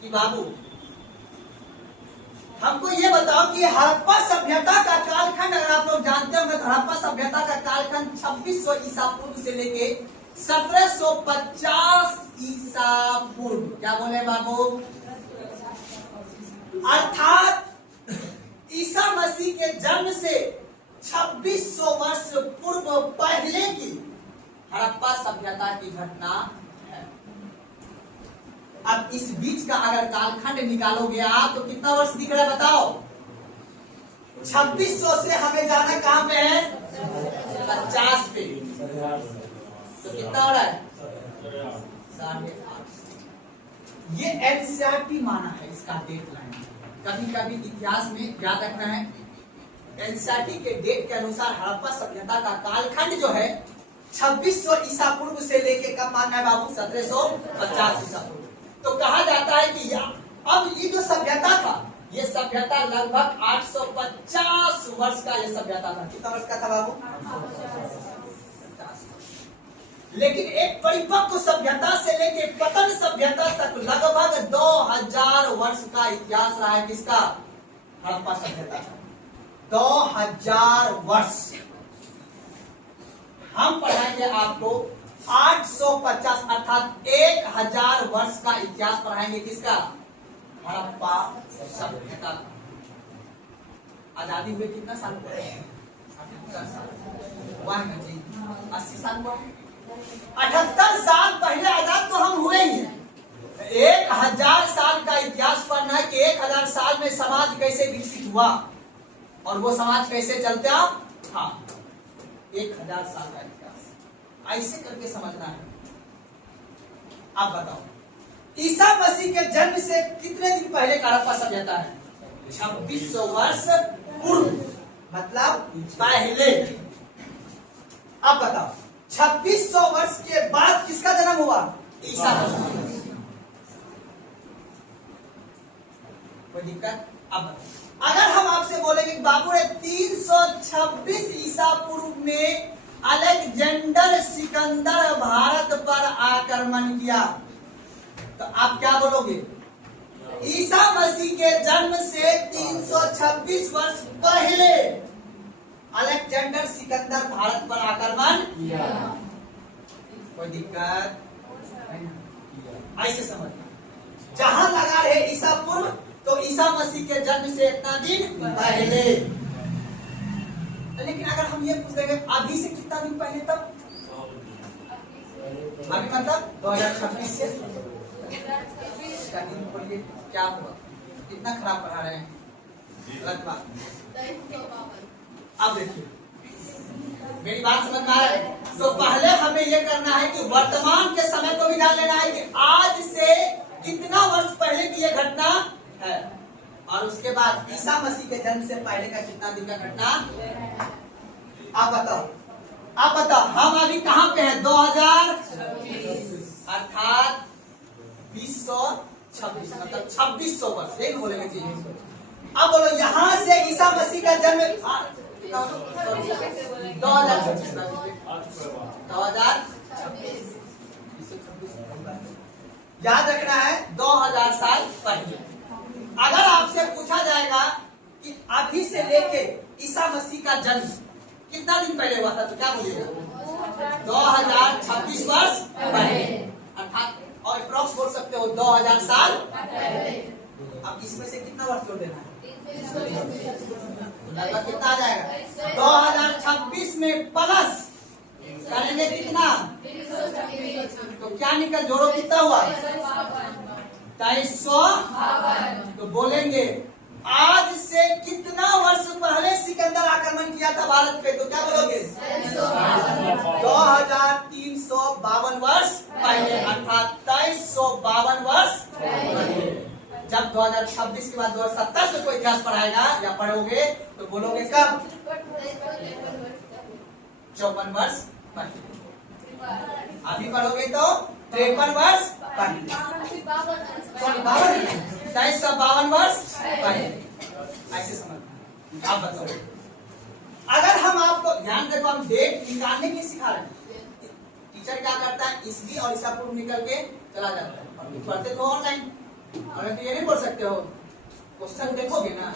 कि बाबू हमको ये बताओ कि हड़प्पा सभ्यता का कालखंड, अगर आप लोग जानते होंगे तो हड़प्पा सभ्यता का कालखंड 2600 ईसा पूर्व से लेके 1750 ईसा पूर्व। क्या बोले बाबू? अर्थात ईसा मसीह के जन्म से 2600 वर्ष पूर्व पहले की हड़प्पा सभ्यता की घटना है। अब इस बीच का अगर कालखंड निकालोगे आप तो कितना वर्ष दिख रहा है बताओ? 2600 से हमें जाना कहां पे है? 50 पे। तो कितना हो रहा है? 8.5। ये एनसीईआरटी माना है इसका डेट लाइन। कभी कभी इतिहास में याद रखना है, एनसीईआरटी के डेट के अनुसार हड़प्पा सभ्यता का कालखंड जो है 2600 ईसा पूर्व से लेके कब मानना है बाबू? 1750 ईसा पूर्व। तो कहा जाता है कि अब ये जो सभ्यता था, ये सभ्यता लगभग 850 वर्ष का ये सभ्यता था। कितना वर्ष का था बाबू? 50। लेकिन एक परिपक्व सभ्यता से लेके पतन सभ्यता तक लगभग 2000 वर्ष का इतिहास रहा है। किसका? हड़प्पा सभ्यता का 2000 वर्ष। हम पढ़ाएंगे आपको 850 अर्थात 1000 वर्ष का इतिहास पढ़ाएंगे। किसका? हड़प्पा सभ्यता का। आजादी हुए कितना साल हुआ? 80 साल हुआ। 78 साल पहले आजाद तो हम हुए ही हैं। 1000 साल का इतिहास पढ़ना है कि 1000 साल में समाज कैसे विकसित हुआ और वो समाज कैसे चलता था। 1000 साल का इतिहास ऐसे करके समझना है। आप बताओ, ईसा मसीह के जन्म से कितने दिन पहले का हड़प्पा सभ्यता है? 2600 वर्ष पूर्व, मतलब पहले। अब बताओ 2600 वर्ष के बाद किसका जन्म हुआ? ईसा मसीह। कोई दिक्कत? अब अगर हम आपसे बोलेंगे बाबू ने 326 ईसा पूर्व में अलेक्जेंडर सिकंदर भारत पर आक्रमण किया, तो आप क्या बोलोगे? ईसा मसीह के जन्म से 326 वर्ष पहले अलेक्जेंडर सिकंदर भारत पर आक्रमण किया। कोई दिक्कत? ऐसे समझना, जहां लगा रहे ईसा पूर्व तो ईसा मसीह के जन्म से इतना दिन पहले। लेकिन अगर हम ये पूछ देंगे अभी से कितना दिन पहले, तब अभी मतलब 2026 से दिन बोलिए क्या हुआ? कितना खराब पढ़ा रहे हैं, गलत बात। अब देखिए मेरी बात समझ में आ रहा है। तो पहले हमें ये करना है कि वर्तमान के समय को भी ध्यान लेना है कि आज से कितना वर्ष पहले की ये घटना है, और उसके बाद ईसा मसीह के जन्म से पहले का कितना दिन का घटना। आप बताओ आप बताओ हम अभी कहां पे हैं? 2000 अर्थात 2026 मतलब 2600 वर्ष, यही बोलेंगे जी। अब बोलो यहां से ईसा मसीह का जन्म 2026 याद रखना है 2000 साल पहले। अगर आपसे पूछा जाएगा कि अभी से लेके ईसा मसीह का जन्म कितना दिन पहले हुआ था तो क्या बोलिएगा? 2026 वर्ष पहले, अर्थात और अप्रॉक्स बोल सकते हो 2000 साल। अब इसमें से कितना वर्ष जोड़ देना है? लगभग कितना आ जाएगा? 2026 में प्लस करेंगे कितना? तो क्या निकल जोड़ो कितना हुआ? 2300। तो बोलेंगे आज से कितना वर्ष पहले सिकंदर आक्रमण किया था भारत पे? तो क्या बोलोगे? 2352 वर्ष पहले, अर्थात 2352 वर्ष पहले। जब 2026 के बाद 2070 में कोई इतिहास पढ़ाएगा या पढ़ोगे तो बोलोगे कब? 54 वर्ष पहले। अभी पढ़ोगे तो 53 वर्ष पहले, सॉरी 2352 वर्ष पहले। ऐसे समझना। आप बताओ, अगर हम आपको ध्यान देखो, हम डेट निकालने के लिए सिखा रहे हैं। टीचर क्या करता है? ईस्वी और ईसा पूर्व निकल के चला जाता है। पढ़ते तो ऑनलाइन, और ये नहीं बोल सकते हो। क्वेश्चन देखोगे ना,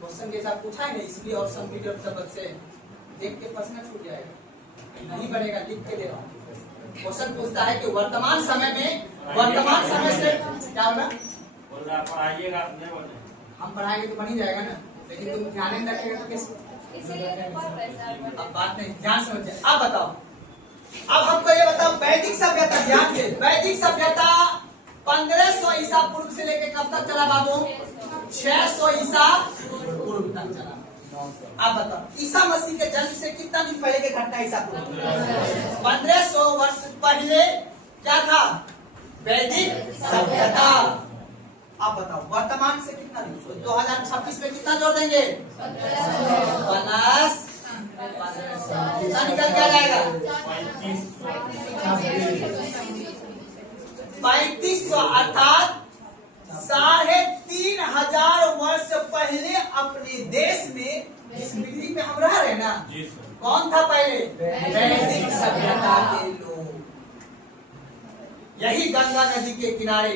क्वेश्चन के साथ पूछा है ना ईस्वी और सन शब्द से, देख के प्रश्न छूट जाएगा, नहीं बनेगा। लिख के दे रहा हूँ। क्वेश्चन पूछता है कि वर्तमान समय में, वर्तमान समय से क्या होगा? पढ़ाइएगा, हम पढ़ाएंगे तो बन ही जाएगा ना, लेकिन तुम ध्यान नहीं रखेगा तो कैसे? अब बात नहीं, ध्यान समझिए। अब बताओ, अब हमको ये बताओ वैदिक सभ्यता, ध्यान से, वैदिक सभ्यता 1500 ईसा पूर्व से लेके कब तक चला बाबू? 600 ईसा पूर्व तक चला। आप बताओ ईसा मसीह के जन्म से कितना दिन पहले के घटना ईसा पूर्व? 1500 वर्ष पहले क्या था? वैदिक सभ्यता। आप बताओ वर्तमान से कितना दिन? 2026 में कितना जोड़ देंगे? 50 कितना निकल के आ जाएगा? 3500, अर्थात 3500 वर्ष पहले अपने देश में, जिस पृथ्वी पे हम रह रहे हैं ना, कौन था पहले? वैदिक सभ्यता के लोग। यही गंगा नदी के किनारे,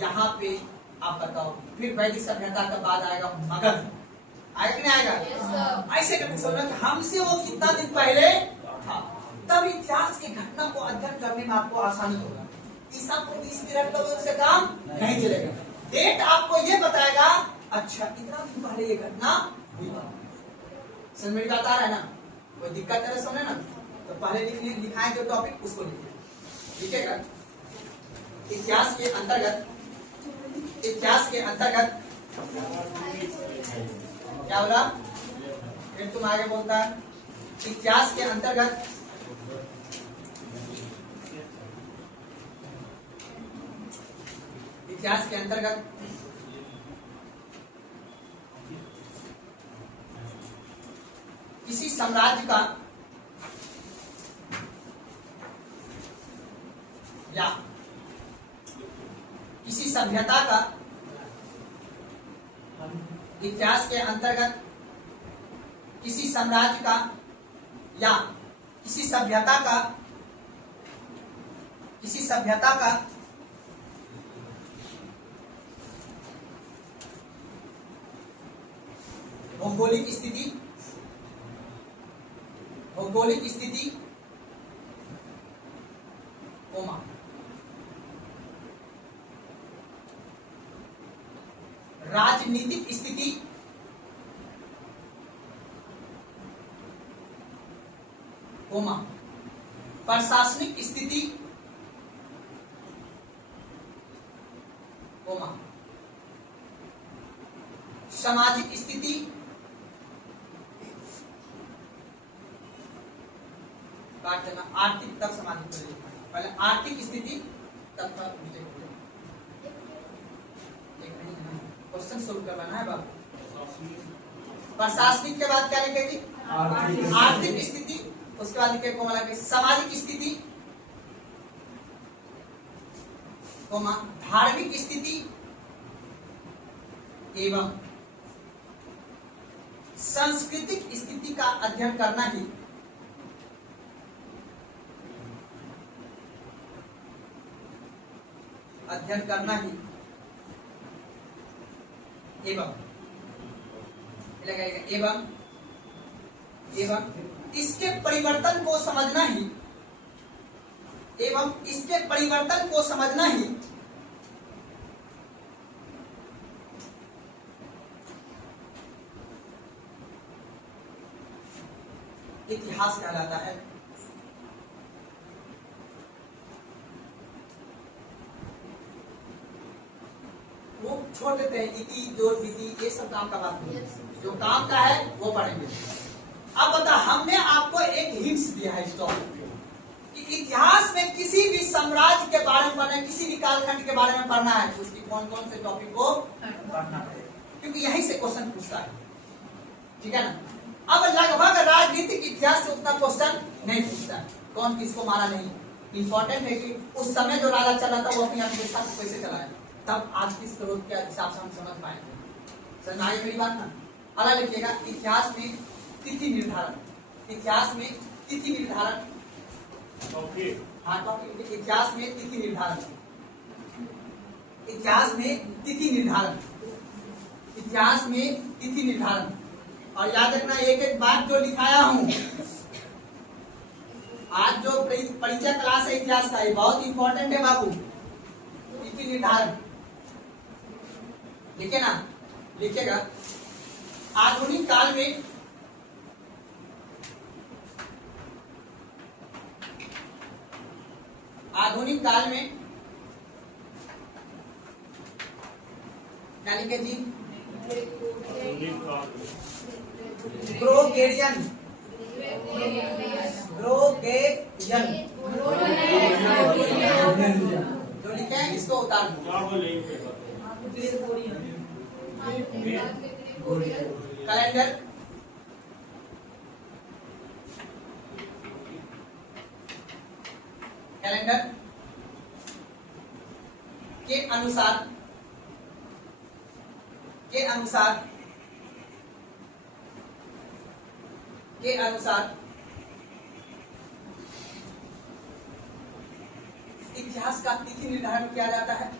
यहाँ पे आप बताओ फिर वैदिक सभ्यता का बाद आएगा मगध। आएगा कि नहीं आएगा? ऐसे करके समझना कि हमसे वो कितना दिन पहले था। तब इतिहास की घटना को अध्ययन करने में आपको आसानी होगा। ईसा पूर्व से काम नहीं चलेगा। डेट आपको ये बताएगा, अच्छा इतना दिन पहले ये घटना हुई। समझ में आता है ना? कोई दिक्कत है सुने ना, तो पहले लिखाएं जो टॉपिक उसको लिखिए, लिखेगा। इतिहास के अंतर्गत, इतिहास के अंतर्गत क्या बोला? फिर तुम आगे बोलता है इतिहास के अंतर्गत, इतिहास के अंतर्गत किसी साम्राज्य का या किसी सभ्यता का, इतिहास के अंतर्गत किसी साम्राज्य का या किसी सभ्यता का, किसी सभ्यता का भौगोलिक स्थिति, भौगोलिक स्थिति, कोमा राजनीतिक स्थिति, कोमा प्रशासनिक स्थिति, कोमा सामाजिक स्थिति, काट देना, आर्थिक तब सामाजिक, पहले आर्थिक स्थिति तब क्वेश्चन सोल्व करवाना है बाबू। प्रशासनिक के बाद क्या लिखेगी? आर्थिक स्थिति। उसके बाद लिखेगा कोमा लगे सामाजिक स्थिति, कोमा धार्मिक स्थिति एवं सांस्कृतिक स्थिति का अध्ययन करना ही एवं इसके परिवर्तन को समझना ही इतिहास कहलाता है। वो छोड़ देते हैं इति जो विधि ये सब काम का बात नहीं, जो काम का है वो पढ़ेंगे। अब बता, हमने आपको एक हिंट्स दिया है इस टॉपिक कि इतिहास में किसी भी साम्राज्य के बारे में पढ़ना है, किसी भी कालखंड के बारे में पढ़ना है, उसकी कौन कौन से टॉपिक को पढ़ना है, क्योंकि यहीं से क्वेश्चन पूछता है। ठीक है ना? अब लगभग राजनीतिक इतिहास से उतना क्वेश्चन नहीं पूछता है, कौन किसको मारा नहीं। इंपॉर्टेंट है कि उस समय जो राजा चला था वो अपनी अर्थव्यवस्था को कैसे चलाया, तब आज की स्रोत के हिसाब से हम समझ पाएंगे। समझ आई मेरी बात ना? अगला लिखिएगा इतिहास में तिथि निर्धारण। इतिहास में तिथि निर्धारण, हाँ टॉपिक इतिहास में तिथि निर्धारण। इतिहास में तिथि निर्धारण, इतिहास में तिथि निर्धारण। और याद रखना एक एक बात जो लिखाया हूं, आज जो परिचय क्लास है इतिहास का, ये बहुत इंपॉर्टेंट है बाबू। तिथि निर्धारण लिखे ना, लिखेगा आधुनिक काल में क्या लिखे जी? ग्रोगेरियन जो लिखे हैं इसको उतार दो। कैलेंडर के अनुसार इतिहास का तिथि निर्धारण किया जाता है।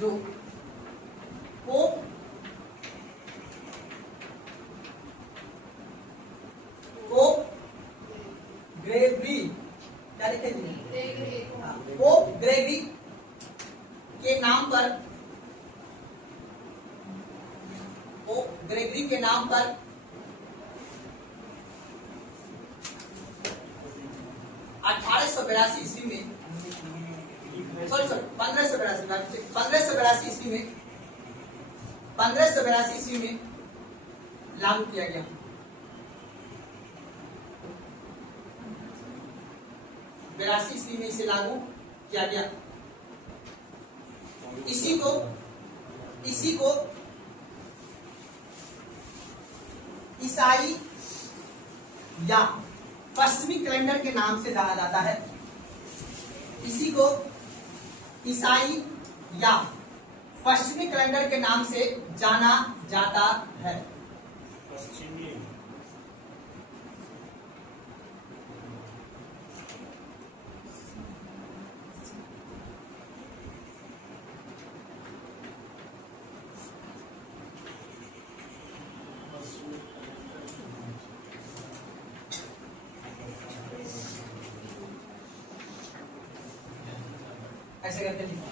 जो पोप ग्रेगरी, क्या लिखे जी? पोप ग्रेगरी के नाम पर, पोप ग्रेगरी के नाम पर 1882 ईस्वी में, सॉरी 1582 ईस्वी में 1582 ईस्वी में लागू किया गया। ईस्वी में इसे लागू किया गया। इसी को ईसाई या पश्चिमी कैलेंडर के नाम से जाना जाता है। इसी को ईसाई या पश्चिमी कैलेंडर के नाम से जाना जाता है। ऐसे करके लिखो,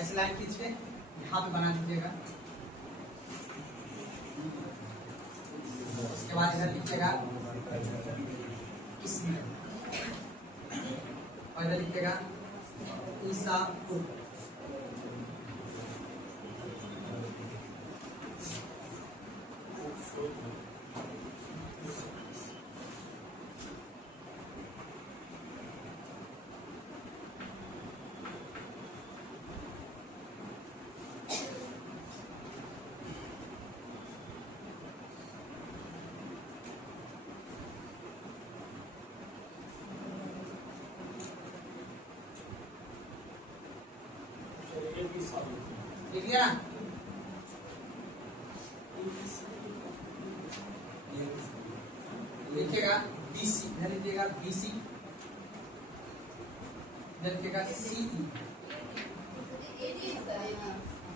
ऐसे लाइन खींच के यहाँ पे बना दीजिएगा। उसके बाद इधर लिखिएगा इसमें, और इधर लिखिएगा ईसा को। लिख लिया ना? लिखिएगा BC, इधर लिखिएगा BC, इधर लिखिएगा CE,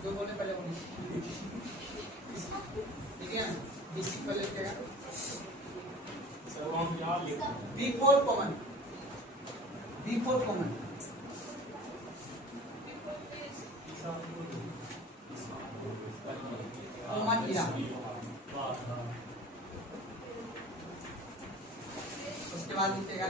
जो बोले पहले बोलिए, ठीक है ना? BC पहले लिखिएगा, B4 common, B4 common, common किया, उसके बाद लिखिएगा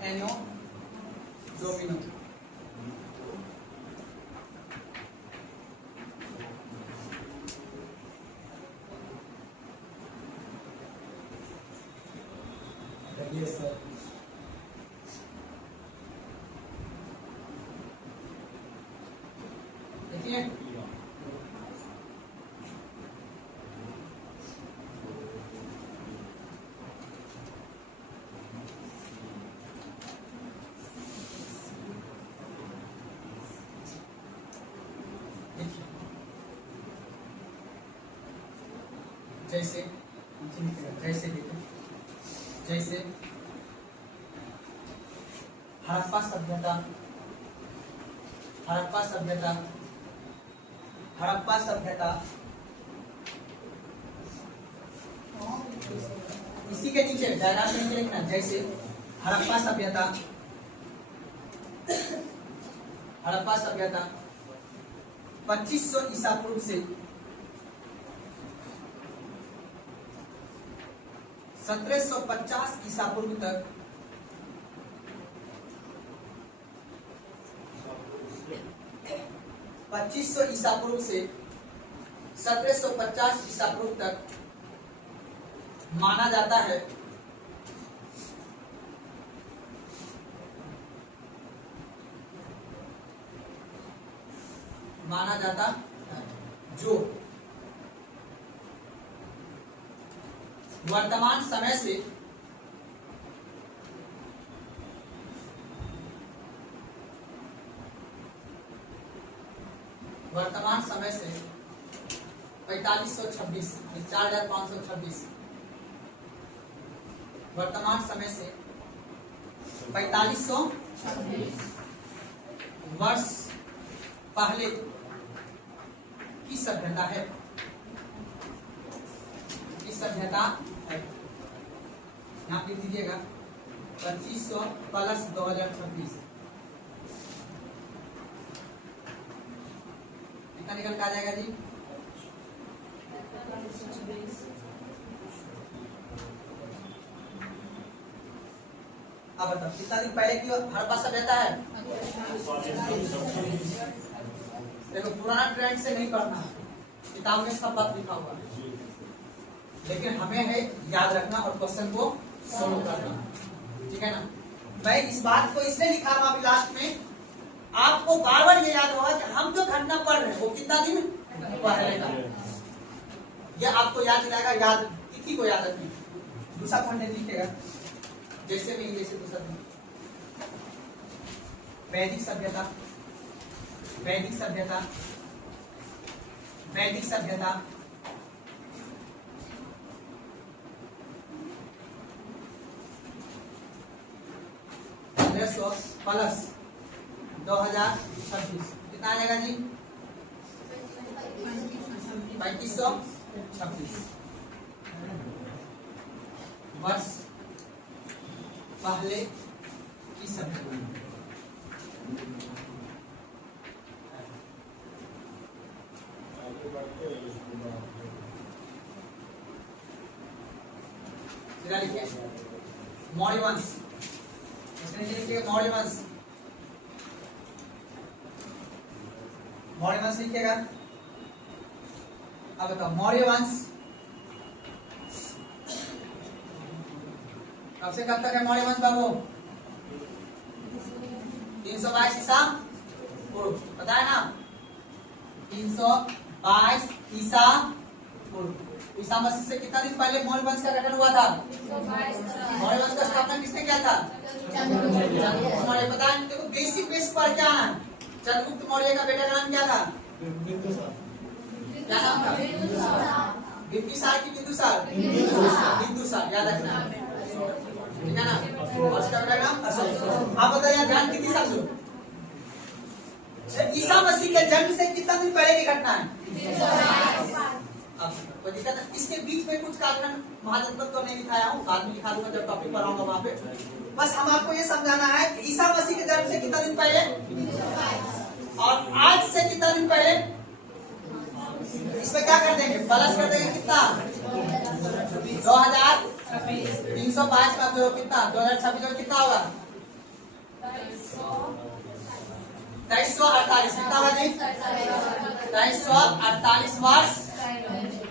A, NO, डोमिनो, देखिए जैसे जैसे देखें, जैसे हड़प्पा सभ्यता, हड़प्पा सभ्यता, हड़प्पा सभ्यता, इसी के नीचे डायग्राम में नीचे लिखना, जैसे हड़प्पा सभ्यता, हड़प्पा सभ्यता 2500 ईसा पूर्व से 1750 ईसा पूर्व तक ईसा पूर्व से 1750 ईसा पूर्व तक माना जाता है जो वर्तमान समय से वर्तमान समय से 4526 4526 वर्तमान समय से 4526 वर्ष पहले की सभ्यता है, की सभ्यता है। यहाँ लिख दीजिएगा 2500 प्लस 2026 कितना निकल के आ जाएगा जी? अब बताओ कितना दिन पहले की हड़प्पा सभ्यता है? देखो पुराना ट्रेंड से नहीं पढ़ना, किताब में सब बात लिखा हुआ है, लेकिन हमें है याद रखना और क्वेश्चन को सोल्व करना, ठीक है ना? मैं इस बात को इसलिए लिखा रहा अभी लास्ट में, आपको बार बार ये याद होगा कि हम जो घटना पढ़ रहे हैं वो कितना दिन पहले का, ये आपको याद दिलाएगा, याद तिथि को याद रखनी। दूसरा पॉइंट लिखेगा जैसे नहीं जैसे दूसरा वैदिक सभ्यता, वैदिक सभ्यता, वैदिक सभ्यता 1500 प्लस 2026 कितना आ जाएगा जी? 3526 वर्ष पहले की सभ्यता। लिखिए मौर्य वंश, लिखिए मौर्य वंश, मौर्य वंश लिखिएगा। अब बताओ मौर्य वंश कब से कब तक है मौर्य वंश बाबू? 322 ईसा पूर्व, पता है ना? 322 ईसा पूर्व। ईसा मसीह से कितना दिन पहले मौर्य वंश का गठन हुआ था? मौर्य वंश का स्थापना किसने किया था? चंद्रगुप्त मौर्य। पता है देखो बेसिक बेस पर क्या है, चंद्रगुप्त मौर्य का बेटा का नाम क्या था? क्या नाम था? बिंदुसार की बिंदुसार? बिंदुसार, याद रखना, ठीक है ना। और उसका बेटा नाम अशोक। आप बताइए ध्यान कितनी समझो। ईसा मसीह के जन्म से कितना दिन पहले की घटना है? अब कोई दिक्कत है? इसके बीच में कुछ कालखंड महाजनपद तो नहीं दिखाया हूँ, बाद में दिखा दूंगा जब टॉपिक पढ़ाऊंगा वहां पे। बस हम आपको ये समझाना है कि ईसा मसीह के जन्म से कितना दिन पहले और आज से कितना दिन पहले, इसमें क्या कर देंगे? प्लस कर देंगे कितना? 2322 का जोड़ो कितना? 2026 में कितना होगा? 2348 कितना होगा जी? 2348 वर्ष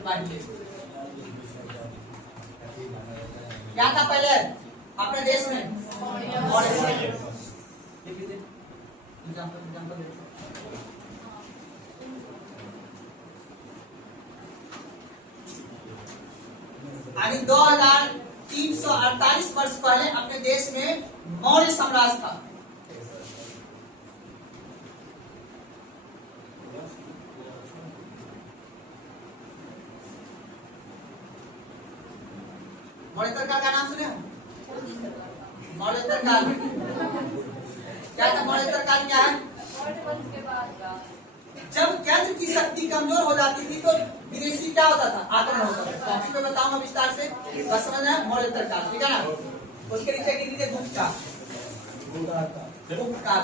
पहले। क्या था पहले अपने देश में? यानी 2348 वर्ष पहले अपने देश में मौर्य साम्राज्य था। मौर्यतर काल का नाम सुने हो? मौर्यतर काल क्या था? मौर्यतर काल क्या है? जब केंद्र की शक्ति कमजोर हो जाती थी तो विदेशी क्या होता था? आक्रमण होता था। टॉपिक में बताऊंगा विस्तार से, बस समझना है। मौर्यतर काल, ठीक है ना। उसके नीचे लिख लीजिए गुप्त काल। गुप्त काल,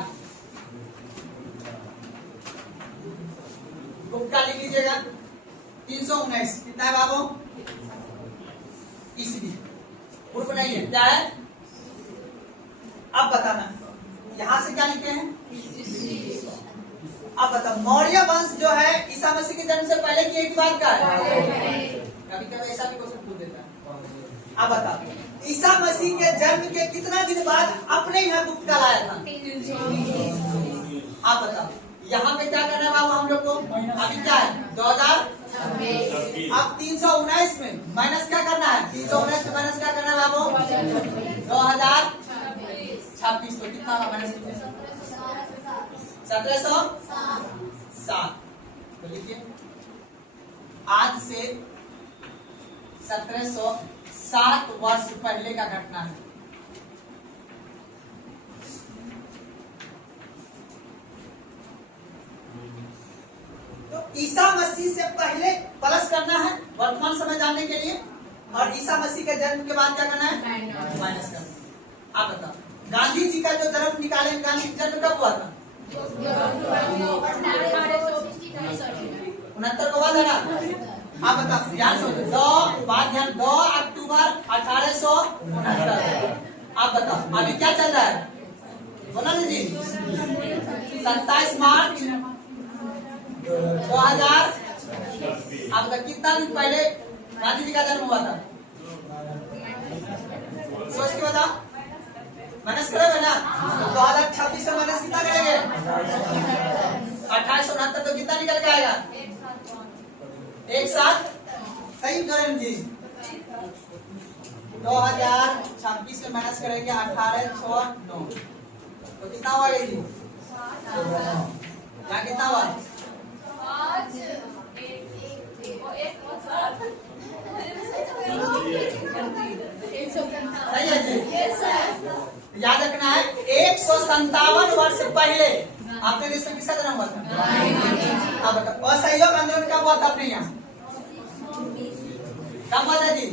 गुप्त काल लिख लीजिएगा। 319 कितना है बाबू? ईस्वी। पूर्व नहीं है, क्या है? अब बताना, यहां से क्या लिखे हैं? अब बता, मौर्य वंश जो है ईसा मसीह के जन्म से पहले की एक बात का है। कभी कभी ऐसा भी क्वेश्चन पूछ देता है। अब बता, ईसा मसीह के जन्म के कितना दिन बाद अपने यहाँ गुप्त काल आया था? आप बता, यहाँ पे क्या करना है बाबू हम लोग को? अभी क्या है? 2026। अब 319 में माइनस क्या करना है? 319 में माइनस क्या करना है बाबू? 2026। तो कितना होगा माइनस? 1707। तो लिखिए, आज से 1707 वर्ष पहले का घटना है। तो ईसा मसीह से पहले प्लस करना है वर्तमान समय जानने के लिए, और ईसा मसीह के जन्म के बाद क्या करना है? माइनस करना है। आप बताओ, गांधी जी का जो जन्म निकाले, गांधी जी जन्म कब हुआ था? 69 को हुआ था ना। आप बताओ, ध्यान से 2 अक्टूबर 1869। आप बताओ अभी क्या चल रहा है? बोला ना जी, 27 मार्च 2000। आपका कितना दिन पहले गांधी जी का जन्म हुआ था? सोच के बताओ, माइनस करोगे ना? तो 2026 से माइनस कितना करेंगे? 2869। तो कितना निकल के आएगा? एक साथ सही करें जी। 2026 में माइनस करेंगे 1869। तो कितना हुआ ये जी? क्या कितना हुआ? सही है जी। याद रखना है 157 वर्ष पहले आपके देश में किसका जन्म हुआ था? अब बताओ, असहयोग आंदोलन कब हुआ था अपने यहाँ? कब हुआ था जी?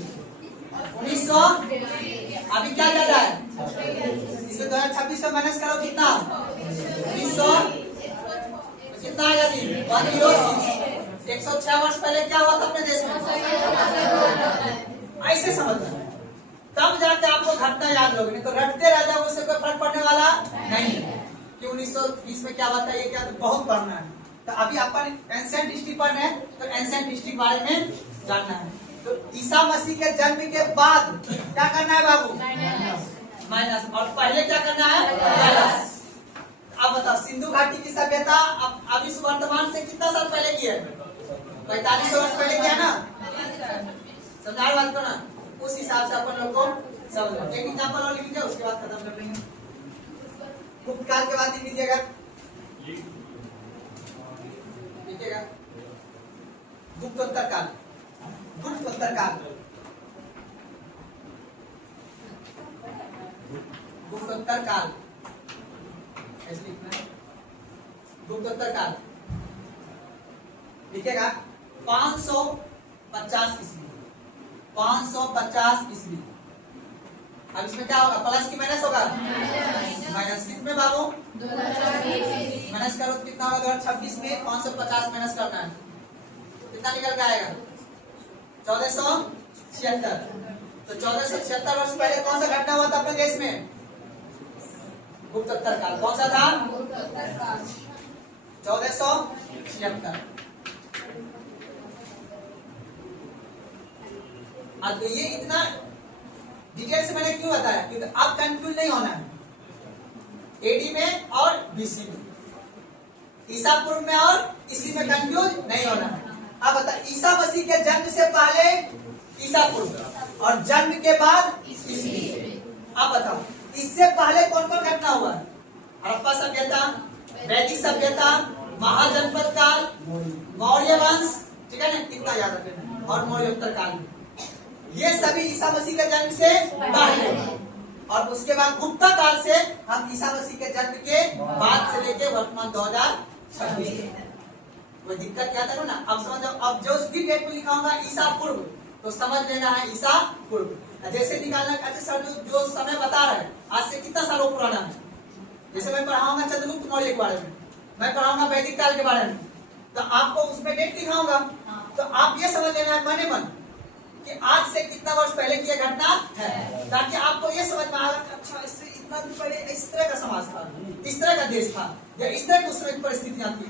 1900। अभी क्या चल रहा है? इसे 2026 में माइनस करो, कितना? 1900। कितना आएगा जी? 106 वर्ष पहले क्या हुआ था अपने देश में? ऐसे समझना, तब जाके आपको घटना याद होगी, नहीं तो रटते रह जाओ, उससे कोई फर्क पड़ने वाला नहीं है कि 1920 में क्या हुआ था, ये क्या बहुत पढ़ना है। तो अभी अपन एंशिएंट हिस्ट्री पढ़ रहे हैं, तो एंशिएंट हिस्ट्री के बारे में जानना है। तो ईसा मसीह के जन्म के बाद क्या करना है बाबू? माइनस। और पहले क्या करना है? प्लस। अब बताओ, सिंधु घाटी की सभ्यता अभी उस वर्तमान से कितना साल पहले किया है? 4500 वर्ष पहले किया ना? समझा बात को ना? उस हिसाब से अपन लोग को समझ। एक एग्जाम्पल और लिख लीजिए, उसके बाद खत्म कर देंगे। गुप्त काल के बाद लिख लीजिएगा, लिखिएगा गुप्तोत्तर काल। गुप्तोत्तर काल, गुप्तोत्तर काल ऐसे लिखना है। गुप्तोत्तर काल लिखिएगा 550 ईस्वी। 550 ईस्वी। अब इसमें क्या होगा? प्लस की माइनस होगा? माइनस कितने बाबू? माइनस करो तो कितना होगा? 26 में 550 माइनस करना है, कितना निकल के आएगा? 1476। तो 1476 वर्ष पहले कौन सा घटना हुआ था अपने देश में? गुप्तोत्तर काल। कौन सा था? 1476। अब ये इतना डिटेल से मैंने क्यों बताया? क्योंकि अब कंफ्यूज नहीं होना है। एडी में और बीसी में, ईसा पूर्व में और ईस्वी में कंफ्यूज नहीं होना है। अब बता, ईसा मसीह के जन्म से पहले ईसा पूर्व और जन्म के बाद ईस्वी। अब बताओ, इससे पहले कौन कौन घटना हुआ? हड़प्पा सभ्यता, वैदिक सभ्यता, महाजनपद काल, मौर्य वंश, ठीक है ना? कितना याद रखें, और मौर्योत्तर काल। ये सभी ईसा मसीह के जन्म से पहले, और उसके बाद गुप्ता काल से हम ईसा मसीह के जन्म के बाद से लेके वर्तमान 2026। कोई दिक्कत क्या करो ना? अब समझो, अब जो भी डेट में लिखा होगा ईसा पूर्व, तो समझ लेना है ईसा पूर्व। जैसे निकालना, अच्छा सर जो समय बता रहे हैं आज से कितना सालों पुराना है? जैसे मैं पढ़ाऊंगा चंद्रगुप्त मौर्य के बारे में, मैं पढ़ाऊंगा वैदिक काल के बारे में, तो आपको उसमें डेट लिखाऊंगा। तो आप ये समझ लेना है मने मन कि आज से कितना वर्ष पहले की घटना है, ताकि आपको ये समझ में आएगा अच्छा इससे इतना दिन पहले इस तरह का समाज था, इस तरह का देश था, या इस तरह की उस समय की परिस्थितियां थी।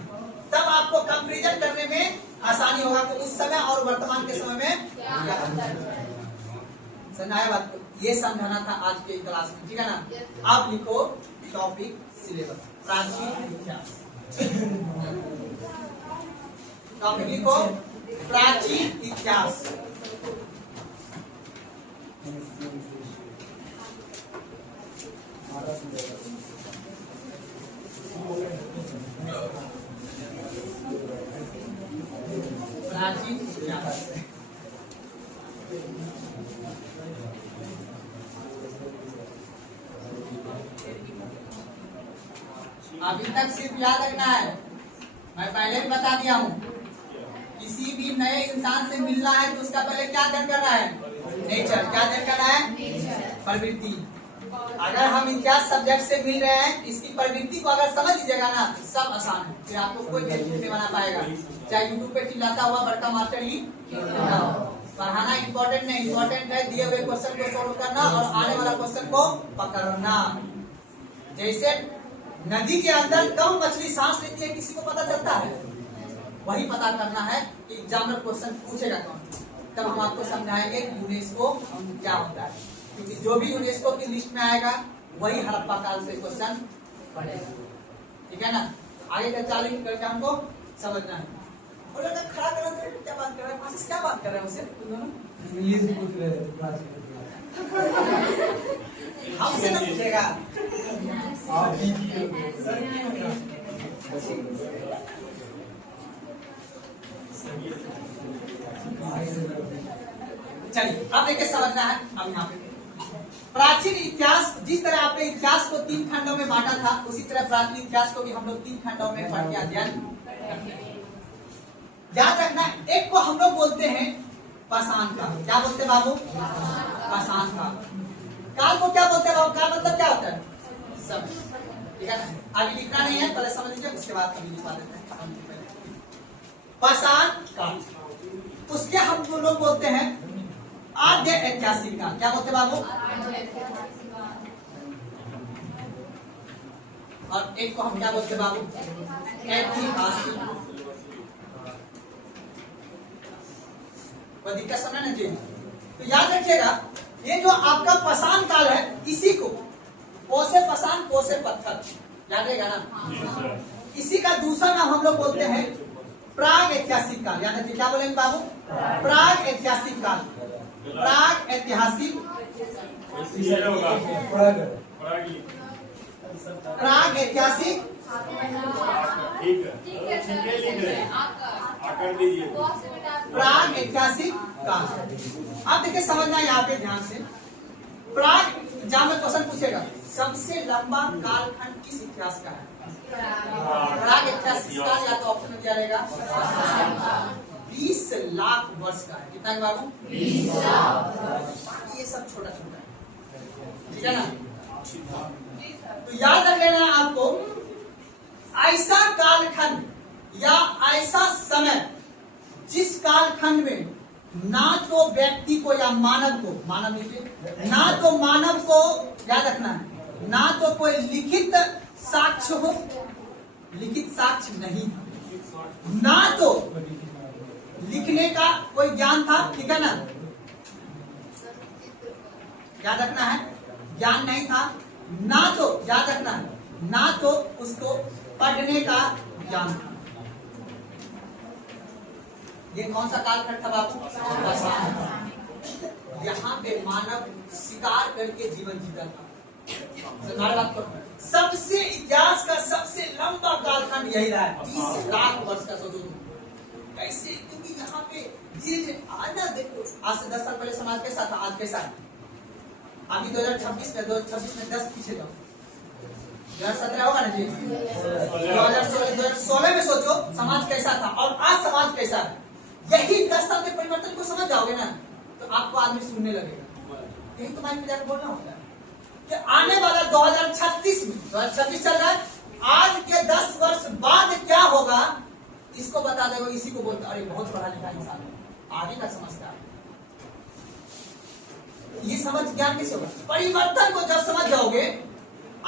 तब आपको कंपैरिजन करने में आसानी होगा कि उस समय और वर्तमान के समय में क्या समझाया बात को। ये समझाना था आज के क्लास में, ठीक है ना? आप लिखो टॉपिक सिलेबस प्राचीन इतिहास। टॉपिक लिखो प्राचीन इतिहास। प्राचीन इतिहास अभी तक सिर्फ याद रखना है, मैं पहले भी बता दिया हूँ, किसी भी नए इंसान से मिलना है तो उसका पहले क्या ध्यान करना है? नेचर। क्या ध्यान करना है? प्रवृत्ति। अगर हम इतिहास सब्जेक्ट से मिल रहे हैं, इसकी प्रवृत्ति को अगर समझ लीजिएगा ना, सब आसान है, फिर आपको कोई बेवकूफ नहीं बना पाएगा। चाहे यूट्यूब पे चिल्लाता हुआ बड़का मास्टर ही पढ़ाना इम्पोर्टेंट नहीं, इम्पोर्टेंट है दिए हुए क्वेश्चन को सोल्व करना और आने वाला क्वेश्चन को पकड़ना। जैसे नदी के अंदर कम मछली सांस लेती है, किसी को पता चलता है? वही पता करना है कि एग्जामिनर क्वेश्चन पूछेगा कौन, तब हम आपको समझाएंगे यूनेस्को क्या होता है। क्योंकि जो भी यूनेस्को की लिस्ट में आएगा वही हड़प्पा काल से क्वेश्चन पढ़ेगा, ठीक है ना? आगे का चालू करके हमको समझना है। और लड़का खड़ा कर रहा है, क्या बात कर रहा है? मासिस क्या बात कर रहे हैं उसे? इंग्लिश पूछ रहे थे क्लास में। हमसे ना पूछेगा। आप भी चलिए अब देखिए समझना है। अब यहाँ पे प्राचीन इतिहास, जिस तरह आपने इतिहास को 3 खंडों में बांटा था, उसी तरह प्राचीन इतिहास को भी हम लोग 3 खंडों में पढ़ के अध्ययन करते हैं। याद रखना, एक को हम लोग बोलते हैं पाषाण काल। क्या बोलते हैं बाबू? पाषाण काल। काल को क्या बोलते हैं बाबू? काल मतलब क्या होता है? सब, ठीक है ना? अभी लिखना नहीं है, पहले समझ लीजिए, उसके बाद अभी लिखवा देते हैं। पाषाण काल, उसके हम जो लोग बोलते हैं आद्य ऐतिहासिक काल। क्या बोलते बाबू? और एक को हम क्या बोलते बाबू? ऐतिहासिक। कोई दिक्कत समझना ना जी? तो याद रखिएगा, ये जो आपका पाषाण काल है, इसी को पोसे पाषाण पोसे पत्थर, याद रहेगा ना? इसी का दूसरा नाम हम लोग बोलते हैं प्राग ऐतिहासिक काल। याद रखिए, क्या बोलेंगे बाबू? प्राग ऐतिहासिक काल। प्राग ऐतिहासिक, प्राग ऐतिहासिक, प्राग ऐतिहासिक काल। आप देखिए, समझना यहाँ पे ध्यान से। प्राग एग्जाम में क्वेश्चन पूछेगा, सबसे लंबा कालखंड किस इतिहास का है? प्राग ऐतिहासिक काल, या तो ऑप्शन में क्या रहेगा? 20 लाख वर्ष का है। कितना बाबू? 20 लाख। ये सब छोटा छोटा है, ठीक है ना? तो याद रख लेना आपको, ऐसा कालखंड या ऐसा समय जिस कालखंड में ना तो व्यक्ति को या मानव को, मानव लिखिए, ना तो मानव को, याद रखना है, ना तो कोई लिखित साक्ष्य हो, लिखित साक्ष्य नहीं, ना तो लिखने का कोई ज्ञान था, ठीक है ना? याद रखना है, ज्ञान नहीं था, ना तो, याद रखना है, ना तो उसको पढ़ने का ज्ञान था। ये कौन सा कालखंड था बाबू? यहाँ पे मानव शिकार करके जीवन जीता था। सबसे इतिहास का सबसे लंबा कालखंड यही रहा है, 20 लाख वर्ष का। सोचो कैसे, क्योंकि यहाँ पे धीरे आज ना देखो, आज से 10 साल पहले समाज कैसा था, आज कैसा है? अभी 2026 में 10 पीछे जाओ, 2017 होगा ना जी, 2016 में सोचो समाज कैसा था और आज समाज कैसा है। यही 10 साल के परिवर्तन को समझ जाओगे ना, तो आपको आदमी सुनने लगेगा। यही तो माइक में जाकर बोलना होता है कि आने वाला 2036 में, 2026 चल रहा है, आज के 10 वर्ष बाद क्या होगा, इसको बता देगा। इसी को बोलते, अरे बहुत पढ़ा लिखा इंसान है, आगे का समझता है। ये समझ ज्ञान कैसे होगा? परिवर्तन को जब समझ जाओगे,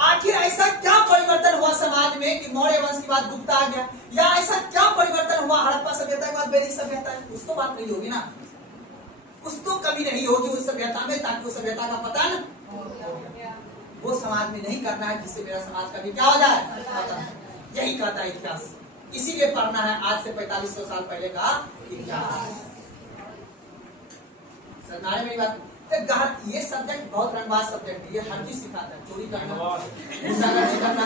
आखिर ऐसा क्या परिवर्तन हुआ समाज में कि मौर्य वंश की बाद गुप्ता आ गया, या ऐसा क्या परिवर्तन हुआ हड़प्पा सभ्यता के बाद वैदिक सभ्यता है, कुछ तो बात नहीं होगी ना, कुछ तो कमी नहीं होगी उस सभ्यता में, ताकि उस सभ्यता का पता न वो समाज में नहीं करना है, जिससे मेरा समाज का भी क्या हो जाए, पता। यही कहता है इतिहास, इसीलिए पढ़ना है आज से 4500 साल पहले का इतिहास। सरकार मेरी बात, ये सब्जेक्ट बहुत रंगबाज सब्जेक्ट है, ये हर चीज सिखाता है, चोरी करना, गुंडागर्दी करना,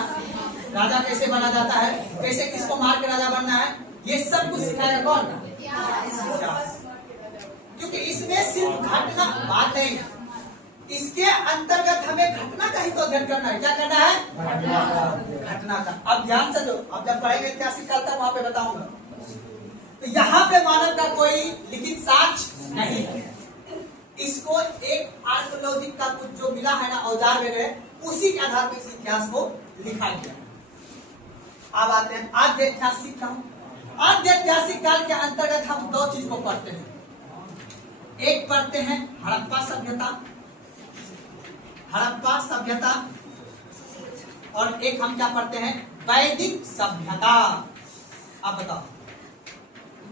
राजा कैसे बना जाता है, कैसे किसको मार के राजा बनना है, ये सब कुछ सिखाएगा कौन? इतिहास। क्योंकि इसमें सिर्फ घटना बात नहीं, इसके अंतर्गत हमें घटना का ही तो अध्ययन करना है। क्या करना है? घटना का। अब ध्यान से दो, अब जब पढ़ाई ऐतिहासिक करता वहां पे बताऊंगा। तो यहाँ पे मानव का कोई लिखित साक्ष्य नहीं है, इसको एक आर्कियोलॉजिक का कुछ जो मिला है ना, औजार वगैरह, उसी के आधार पर इस इतिहास को लिखा गया। अब आते हैं आद्य ऐतिहासिक काल। आद्य ऐतिहासिक काल के अंतर्गत हम दो चीज को पढ़ते हैं, एक पढ़ते हैं हड़प्पा सभ्यता, हड़प्पा सभ्यता, और एक हम क्या पढ़ते हैं? वैदिक सभ्यता। अब बताओ,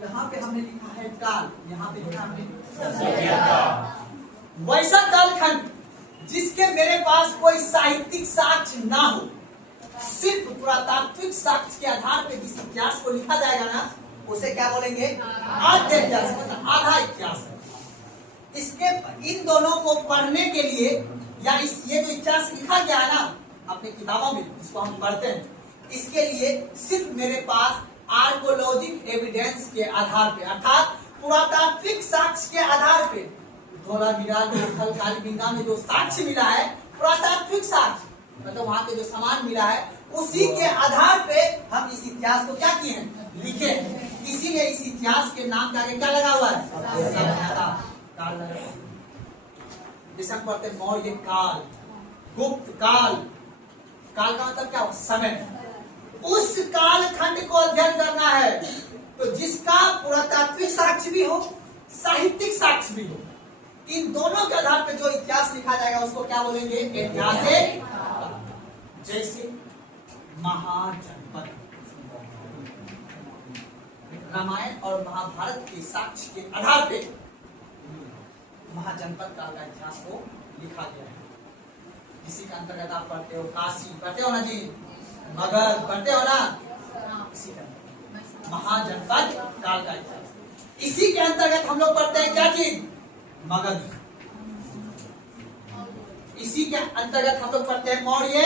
यहाँ पे हमने लिखा है काल, यहाँ पे लिखा हमने सभ्यता। वैसा कालखंड जिसके मेरे पास कोई साहित्यिक साक्ष्य ना हो, सिर्फ पुरातात्विक साक्ष्य के आधार पे जिस इतिहास को लिखा जाएगा ना, उसे क्या बोलेंगे? आद्य इतिहास, मतलब आधा इतिहास है। इसके इन दोनों को पढ़ने के लिए, या ये जो इतिहास लिखा गया है ना अपनी किताबों में, जिसको हम पढ़ते हैं, इसके लिए सिर्फ मेरे पास आर्कियोलॉजिक एविडेंस के आधार पे, अर्थात पुरातात्विक साक्ष्य के आधार पे, धोलावीरा कालीबिंगा में जो साक्ष्य मिला है, पुरातात्विक साक्ष्य, मतलब वहां के जो सामान मिला है, उसी के आधार पे हम इस इतिहास को क्या किए हैं? लिखे। इसीलिए इस इतिहास के नाम के आगे क्या लगा हुआ है? सभ्यता काल लगा हुआ है। जैसे हम पढ़ते हैं मौर्य काल, गुप्त काल, काल का मतलब क्या हो? समय। उस काल खंड को अध्ययन करना है, तो जिसका पुरातात्विक साक्ष्य भी हो, साहित्यिक साक्ष्य भी हो, इन दोनों के आधार पर जो इतिहास लिखा जाएगा उसको क्या बोलेंगे? ऐतिहासिक। जैसे महाजनपद, रामायण और महाभारत के साक्ष्य के आधार पे महाजनपद काल का इतिहास को लिखा गया है। इसी के अंतर्गत आप पढ़ते हो काशी, पढ़ते हो ना जी, मगध पढ़ते हो ना, इसी का महाजनपद काल का इतिहास। इसी के अंतर्गत हम लोग पढ़ते हैं क्या चीज? मगध। इसी के अंतर्गत हम लोग पढ़ते हैं मौर्य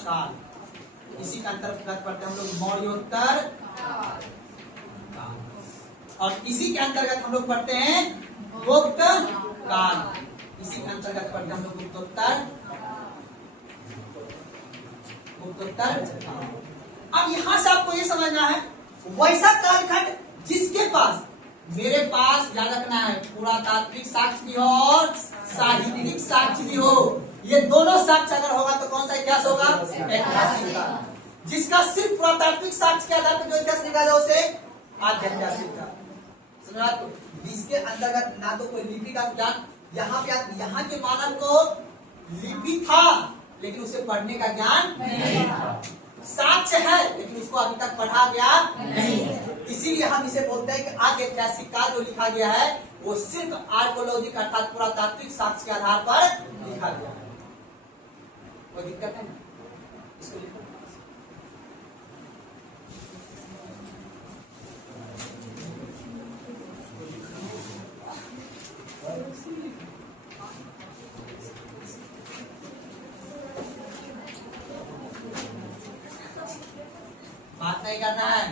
काल। इसी के अंतर्गत पढ़ते हैं हम लोग मौर्योत्तर काल। और इसी के अंतर्गत हम लोग पढ़ते हैं गुप्त काल। इसी के अंतर्गत पढ़ते हैं हम लोग गुप्तोत्तर। अब यहां से आपको ये समझना है वैसा कालखंड जिसके पास, मेरे पास याद रखना है, पुरातात्विक साक्ष्य भी हो और साहित्यिक साक्ष्य भी हो। ये दोनों साक्ष्य अगर होगा तो कौन सा इतिहास होगा? ऐतिहासिक का। जिसका सिर्फ पुरातात्विक साक्ष्य के आधार पर जो इतिहास लिखा जाए उसे आध्यात्मिक का। समझा? तो जिसके अंतर्गत ना तो कोई लिपि का ज्ञान, यहाँ के मानव को लिपि था लेकिन उसे पढ़ने का ज्ञान नहीं था। साक्ष्य है लेकिन उसको अभी तक पढ़ा गया नहीं है। इसीलिए हम इसे बोलते हैं कि आद्य ऐतिहासिक काल जो लिखा गया है वो सिर्फ आर्कोलॉजिक अर्थात पुरातात्विक साक्ष्य के आधार पर लिखा गया है। कोई दिक्कत है ना? इसको लिखो। बात नहीं करना है।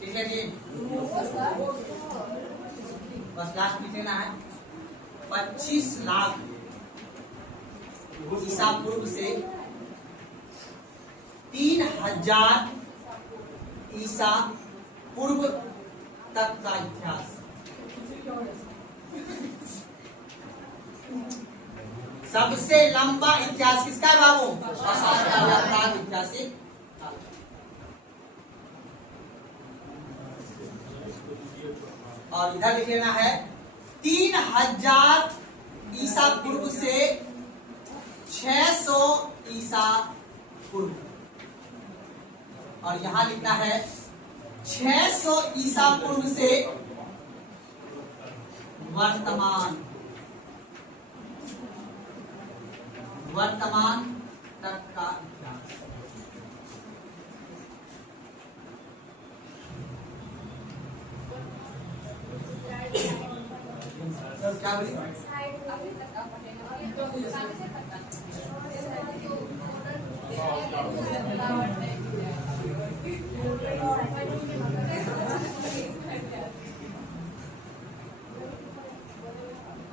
ठीक है जी, बस लास्ट में लेना है। 25 लाख ईसा पूर्व से 3000 ईसा पूर्व तक का इतिहास। सबसे लंबा इतिहास किसका है बाबू? ऐतिहासिक। और इधर लिख लेना है 3000 ईसा पूर्व से 600 ईसा पूर्व। और यहां लिखना है 600 ईसा पूर्व से वर्तमान तक का इतिहास। क्या बोली?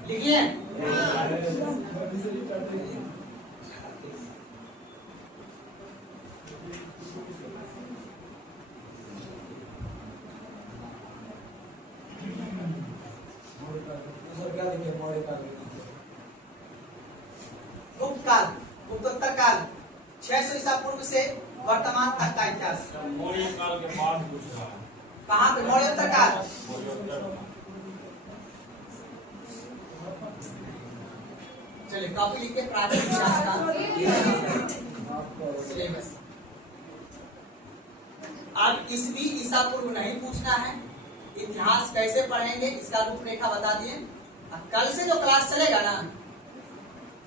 लिखिए। गुप्तोत्तर काल 600 ईसा पूर्व से वर्तमान तक का इतिहास। मौर्य काल के बाद पूछ रहा है। कहाँ पे? मौर्योत्तर काल। चलिए कॉपी लिख के प्राचीन इतिहास का सिलेबस। अब ईस्वी ईसा पूर्व नहीं पूछना है। इतिहास कैसे पढ़ेंगे इसका रूपरेखा बता दिए। कल से जो क्लास चलेगा ना,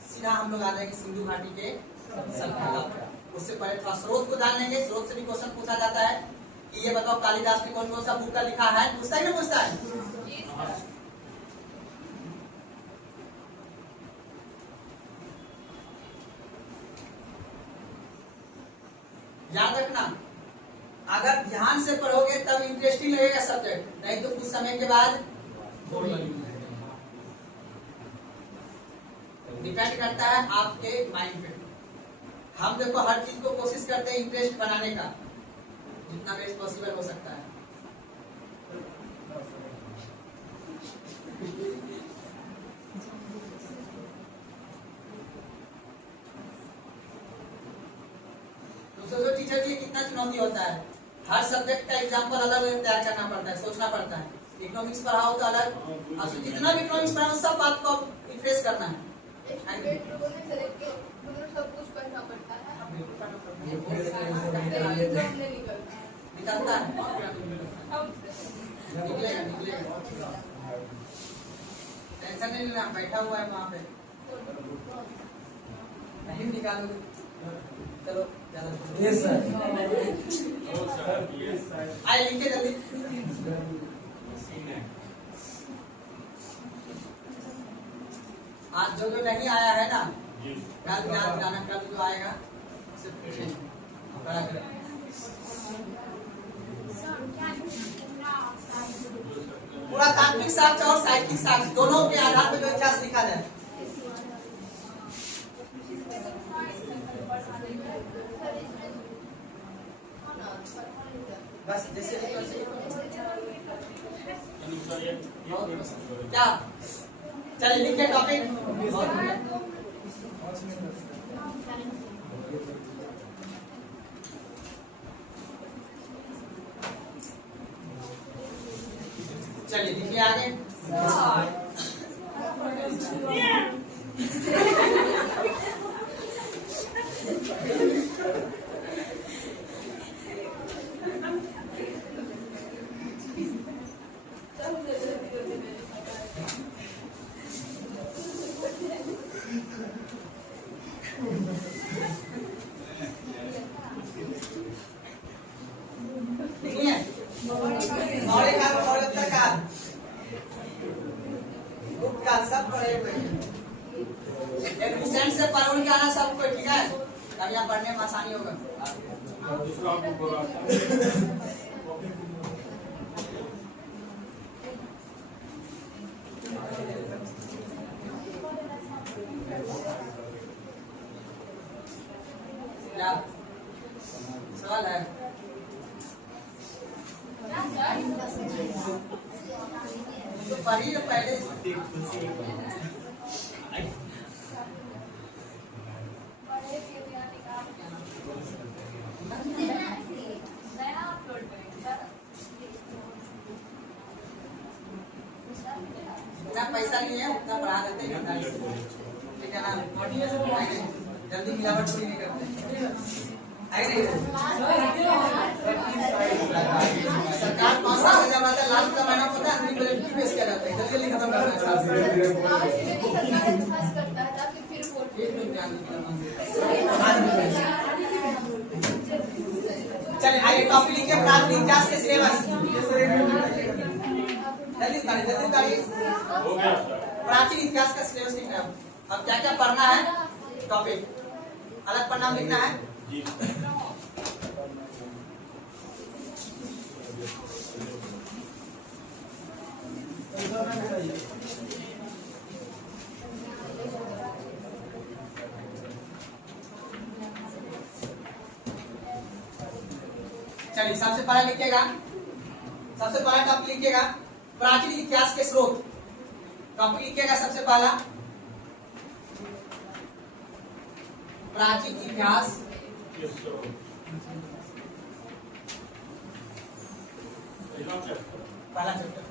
सीधा हम लोग आ जाएंगे सिंधु घाटी के सभ्यता पर। उससे पहले थोड़ा स्रोत को जान लेंगे। स्रोत से भी क्वेश्चन पूछा जाता है कि ये बताओ कालिदास ने कौन कौन सा बुक का लिखा है। पूछता है कि नहीं पूछता है? याद रखना, अगर ध्यान से पढ़ोगे तब इंटरेस्टिंग लगेगा सब्जेक्ट, नहीं तो कुछ समय के बाद बोरिंग लगेगा। डिपेंड करता है आपके माइंड पे। हम देखो हर चीज को कोशिश करते हैं इंटरेस्ट बनाने का, जितना बेस्ट पॉसिबल हो सकता है। तो टीचर के लिए कितना चुनौती होता है, हर सब्जेक्ट का एग्जाम्पल अलग अलग तैयार करना पड़ता है, सोचना पड़ता है। इकोनॉमिक्स पढ़ाओ तो अलग, अब जितना भी इकोनॉमिक्स पढ़ाओ सब बात को रिफ्रेश करना है। निकलता है, निकलेगा निकलेगा, टेंशन नहीं लेना, बैठा हुआ है वहाँ पे, नहीं निकालोगे। चलो यस सर। आए लिखे जल्दी। आज जो जो नहीं आया है ना, कल याद दिलाना, कल जो आएगा उससे पूछेंगे। पूरा तात्विक साक्ष्य और साहित्यिक साक्ष्य दोनों के आधार पर जो इतिहास लिखा जाए। बस जैसे क्या चलिए लिखिए टॉपिक। चलिए लिखिए आगे। सब पढ़े हुए हैं, एक रिसेंट से पढ़ के आना सबको, ठीक है, तब यहाँ पढ़ने में आसानी होगा। क्या सवाल है? तो पढ़िए पहले। इतना पैसा नहीं है, उतना बढ़ा देते हैं, ठीक है ना? जल्दी मिलावट कोई नहीं करते। सरकार 5 साल का जब आता है, लास्ट का महीना होता है, अंदर बजट पेश किया जाता है, जल्दी जल्दी खत्म करना है। चलिए आइए टॉपिक लिखिए, प्राचीन इतिहास के सिलेबस। जल्दी उतारिए। प्राचीन इतिहास का सिलेबस लिखना है। अब क्या क्या पढ़ना है, टॉपिक अलग पढ़ना लिखना है। चलिए सबसे पहला लिखिएगा, सबसे पहला टॉपिक लिखिएगा प्राचीन इतिहास के स्रोत। टॉपिक लिखिएगा सबसे पहला प्राचीन इतिहास पहला चैप्टर।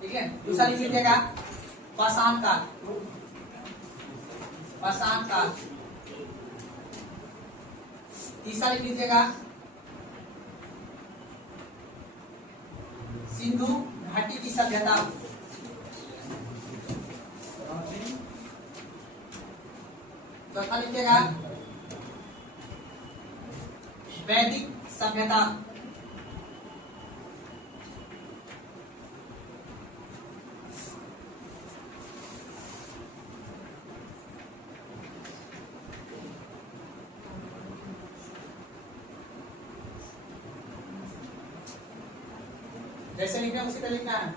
ठीक है, दूसरा लिख लीजिएगा पाषाण काल। पाषाण काल। तीसरा लिख लीजिएगा सिंधु घाटी की सभ्यता। चौथा लिखिएगा वैदिक सभ्यता। जैसे लिखना है उसी तरह लिखना है।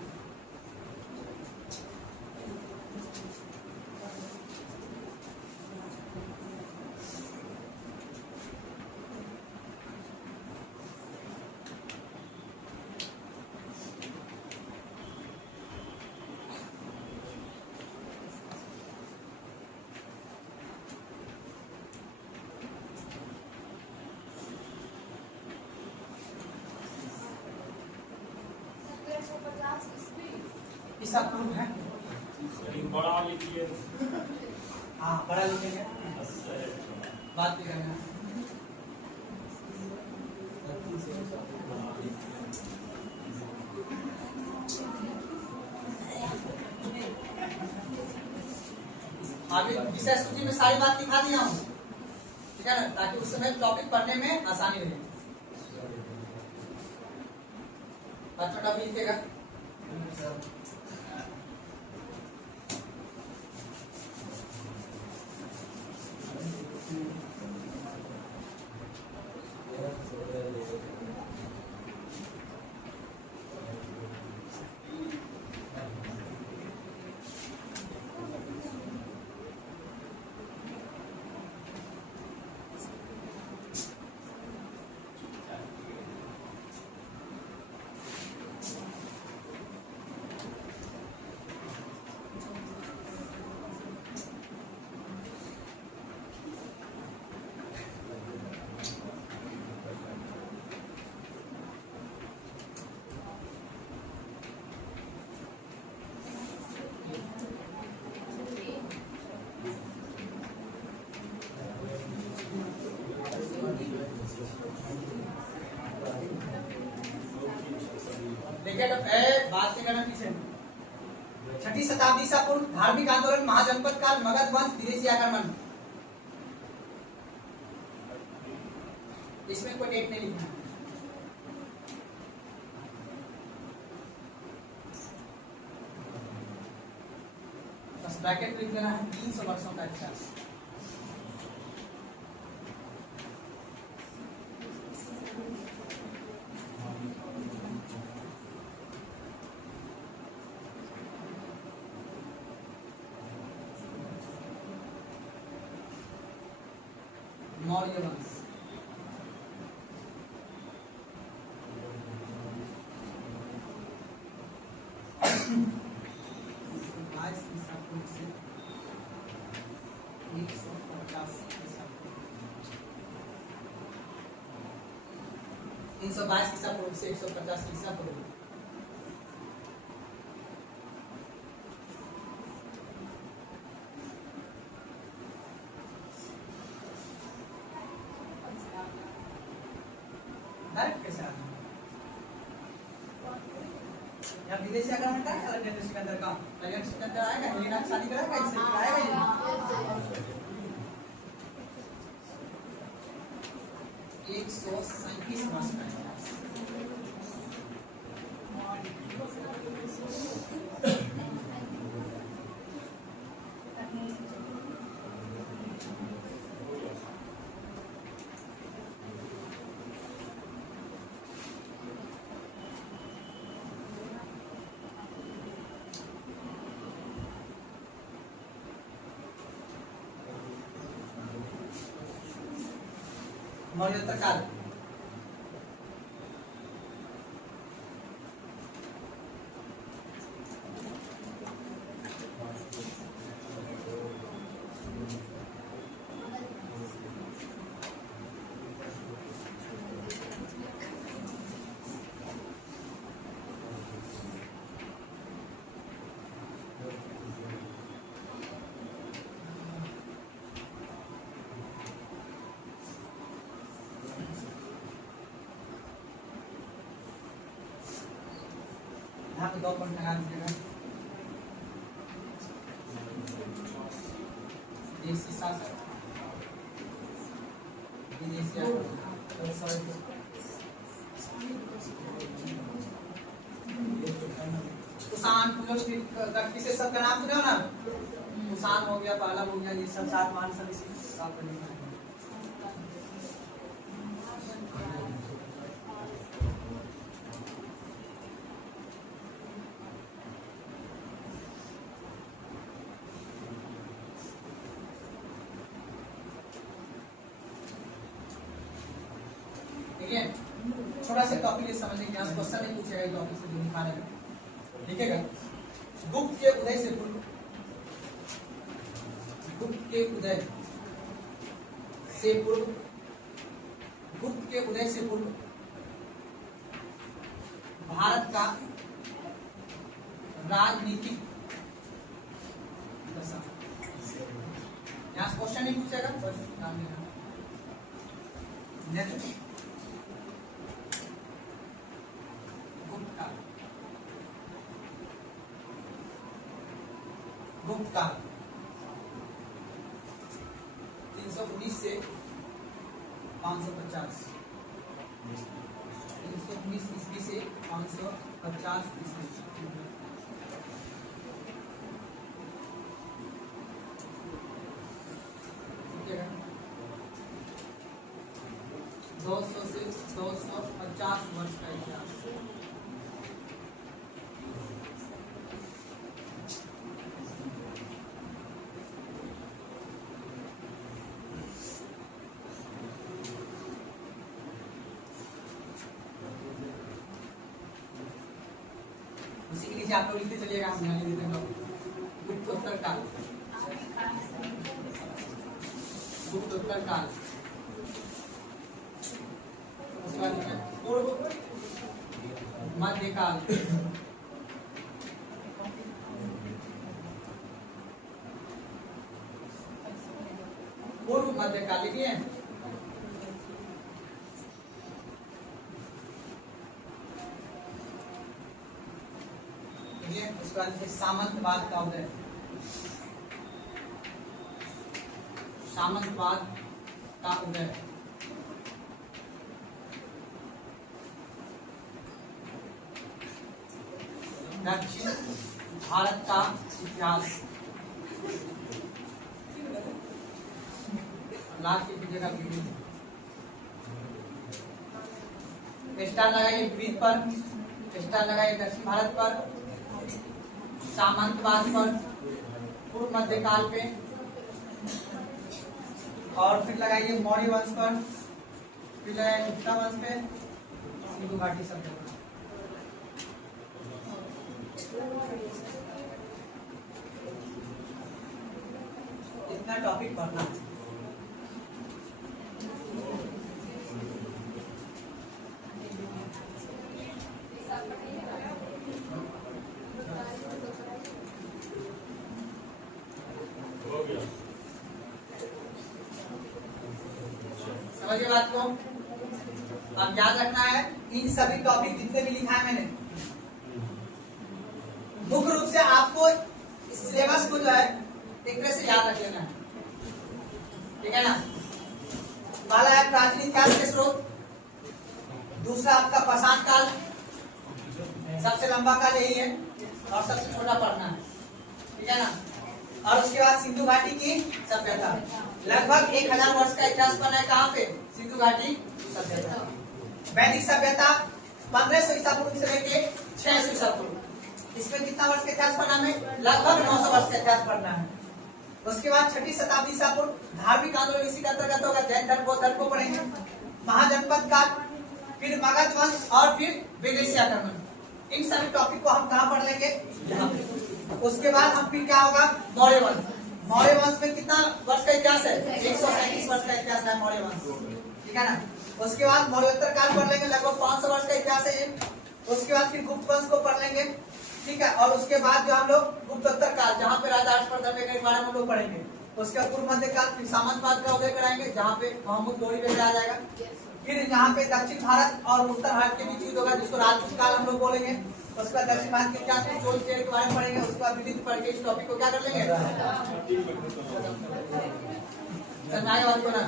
ईसा पूर्व है। लेकिन बड़ा लिखिए। हाँ बड़ा लिखेंगे, बात भी करना। आगे विषय सूची में सारी बात लिखा दिया हूँ, ठीक है ना, ताकि उस समय टॉपिक पढ़ने में आसानी रहे। छोटा भी लिखेगा। बात के करना पीछे। 6ठी शताब्दी ईसा पूर्व धार्मिक आंदोलन, महाजनपद काल, मगध वंश, विदेशी आक्रमण। इसमें कोई डेट नहीं लिखना। बस ब्रैकेट लिख देना है। 300 वर्षों का इतिहास। मौर्य वंश। ईसा पूर्व से 150 ईसा पूर्व, 322 ईसा पूर्व से 150 ईसा पूर्व। कैसे विदेशी आक्रमण का अलग जनरेशन के अंदर का जनरेशन के अंदर आएगा, हेलेना की शादी कराएगा, इससे आएगा ये 137 वर्ष का इतिहास। मौर्योत्तर काल। यहाँ पे 2 पॉइंट लगा दीजिएगा। देशी शासक, विदेशी कुषाण, किसे सब का नाम सुने हो ना? कुषाण हो गया, पहला हो गया, ये सब 7 मान सब इसी हिसाब से लिखना है। छोटा सा टॉपिक ये समझने के यहाँ क्वेश्चन नहीं पूछेगा इस टॉपिक से जो लिखा है लिखेगा। गुप्त के उदय से पूर्व, गुप्त के उदय से पूर्व, गुप्त के उदय से पूर्व भारत का राजनीतिक दशा। यहाँ से क्वेश्चन नहीं पूछेगा, बस ध्यान देना। नेक्स्ट गुप्त काल। गुप्त काल 319 से 550, 319 ईस्वी से 550 ईस्वी। ठीक है, 200 से 250 वर्ष का इतिहास। उसी के नीचे आप लोग लिखते चलिएगा, हम ध्यान देते हैं। गुप्तोत्तर काल, गुप्तोत्तर काल, उसके बाद पूर्व मध्यकाल, पूर्व मध्यकाल लिखिए। उसके बाद सामंतवाद का उदय, सामंतवाद का उदय, दक्षिण भारत का इतिहास, लास्ट की जगह विविध, स्टार लगाइए विविध पर, स्टार लगाइए दक्षिण भारत पर, सामंतवाद पर, पूर्व मध्यकाल पे, और फिर लगाइए मौर्य वंश पर, फिर लगाइए गुप्ता वंश पे, सिंधु घाटी सभ्यता। इतना टॉपिक पढ़ना है। हो गया। समझिए बात को। अब याद रखना है इन सभी टॉपिक जितने भी लिखा है मैंने, मुख्य रूप से आपको इस सिलेबस को जो है एक तरह से याद रख लेना है, ठीक है ना। पहला है प्राचीन इतिहास के स्रोत, दूसरा आपका पाषाण काल, सबसे लंबा काल यही है और सबसे छोटा पढ़ना है, ठीक है ना। और उसके बाद सिंधु घाटी की सभ्यता, लगभग 1000 वर्ष का इतिहास बना है। कहाँ पे? सिंधु घाटी सभ्यता। वैदिक सभ्यता 1500 ईसा पूर्व से लेके 600 ईसा पूर्व, इसमें कितना वर्ष का इतिहास पढ़ना है? लगभग 900 वर्ष का इतिहास पढ़ना है। उसके बाद 6वीं शताब्दी ईसा पूर्व, धार्मिक आंदोलन इसी का अंतर्गत होगा। जैन धर्म बौद्ध धर्म को पढ़ेंगे। महाजनपद काल, फिर मगध वंश और फिर विदेशी आक्रमण। इन सभी टॉपिक को हम कहाँ पढ़ लेंगे? यहाँ पे। उसके बाद हम फिर क्या होगा? मौर्य वंश। मौर्य वंश में कितना वर्ष का इतिहास है? 137 वर्ष का इतिहास है मौर्य वंश, ठीक है ना। उसके बाद मौर्योत्तर काल पढ़ लेंगे, लगभग 500 वर्ष का इतिहास है। उसके बाद फिर गुप्त वंश को पढ़ लेंगे, ठीक है। और उसके बाद जो हम लोग गुप्तोत्तर काल, जहाँ पे राजा हर्षवर्धन के बारे में हम लोग पढ़ेंगे। उसके बाद पूर्व मध्य काल, फिर सामंतवाद का उदय कराएंगे, जहाँ पे महमूद गौरी वगैरह आ जाएगा। फिर यहाँ पे दक्षिण भारत और उत्तर भारत के बीच युद्ध होगा, जिसको राजपूत काल हम लोग बोलेंगे। उसके बाद दक्षिण भारत के इतिहास में चोल चेर के बारे में पढ़ेंगे। उसके बाद विविध पढ़ के इस टॉपिक को क्या कर लेंगे? समझाए बात को ना।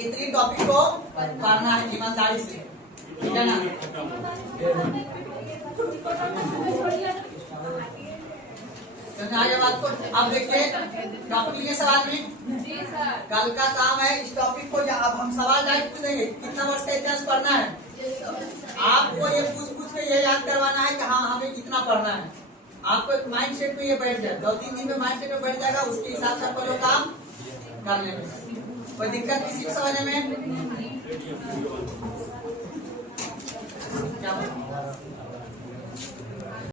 इतनी टॉपिक को पढ़ना है ईमानदारी से, ठीक है ना। समझाए बात को। अब देखिए टॉपिक के सवाल में कल का काम है इस टॉपिक को, अब हम सवाल डायरेक्ट पूछेंगे कितना वर्ष का इतिहास पढ़ना है। आपको ये पूछ के ये याद करवाना है कि हाँ हमें कितना पढ़ना है। आपको एक माइंड सेट में ये बैठ जाए, 2-3 दिन में माइंड सेट में बैठ जाएगा। उसके हिसाब से आपको लोग काम कर लेंगे। कोई दिक्कत किसी को समझने में? क्या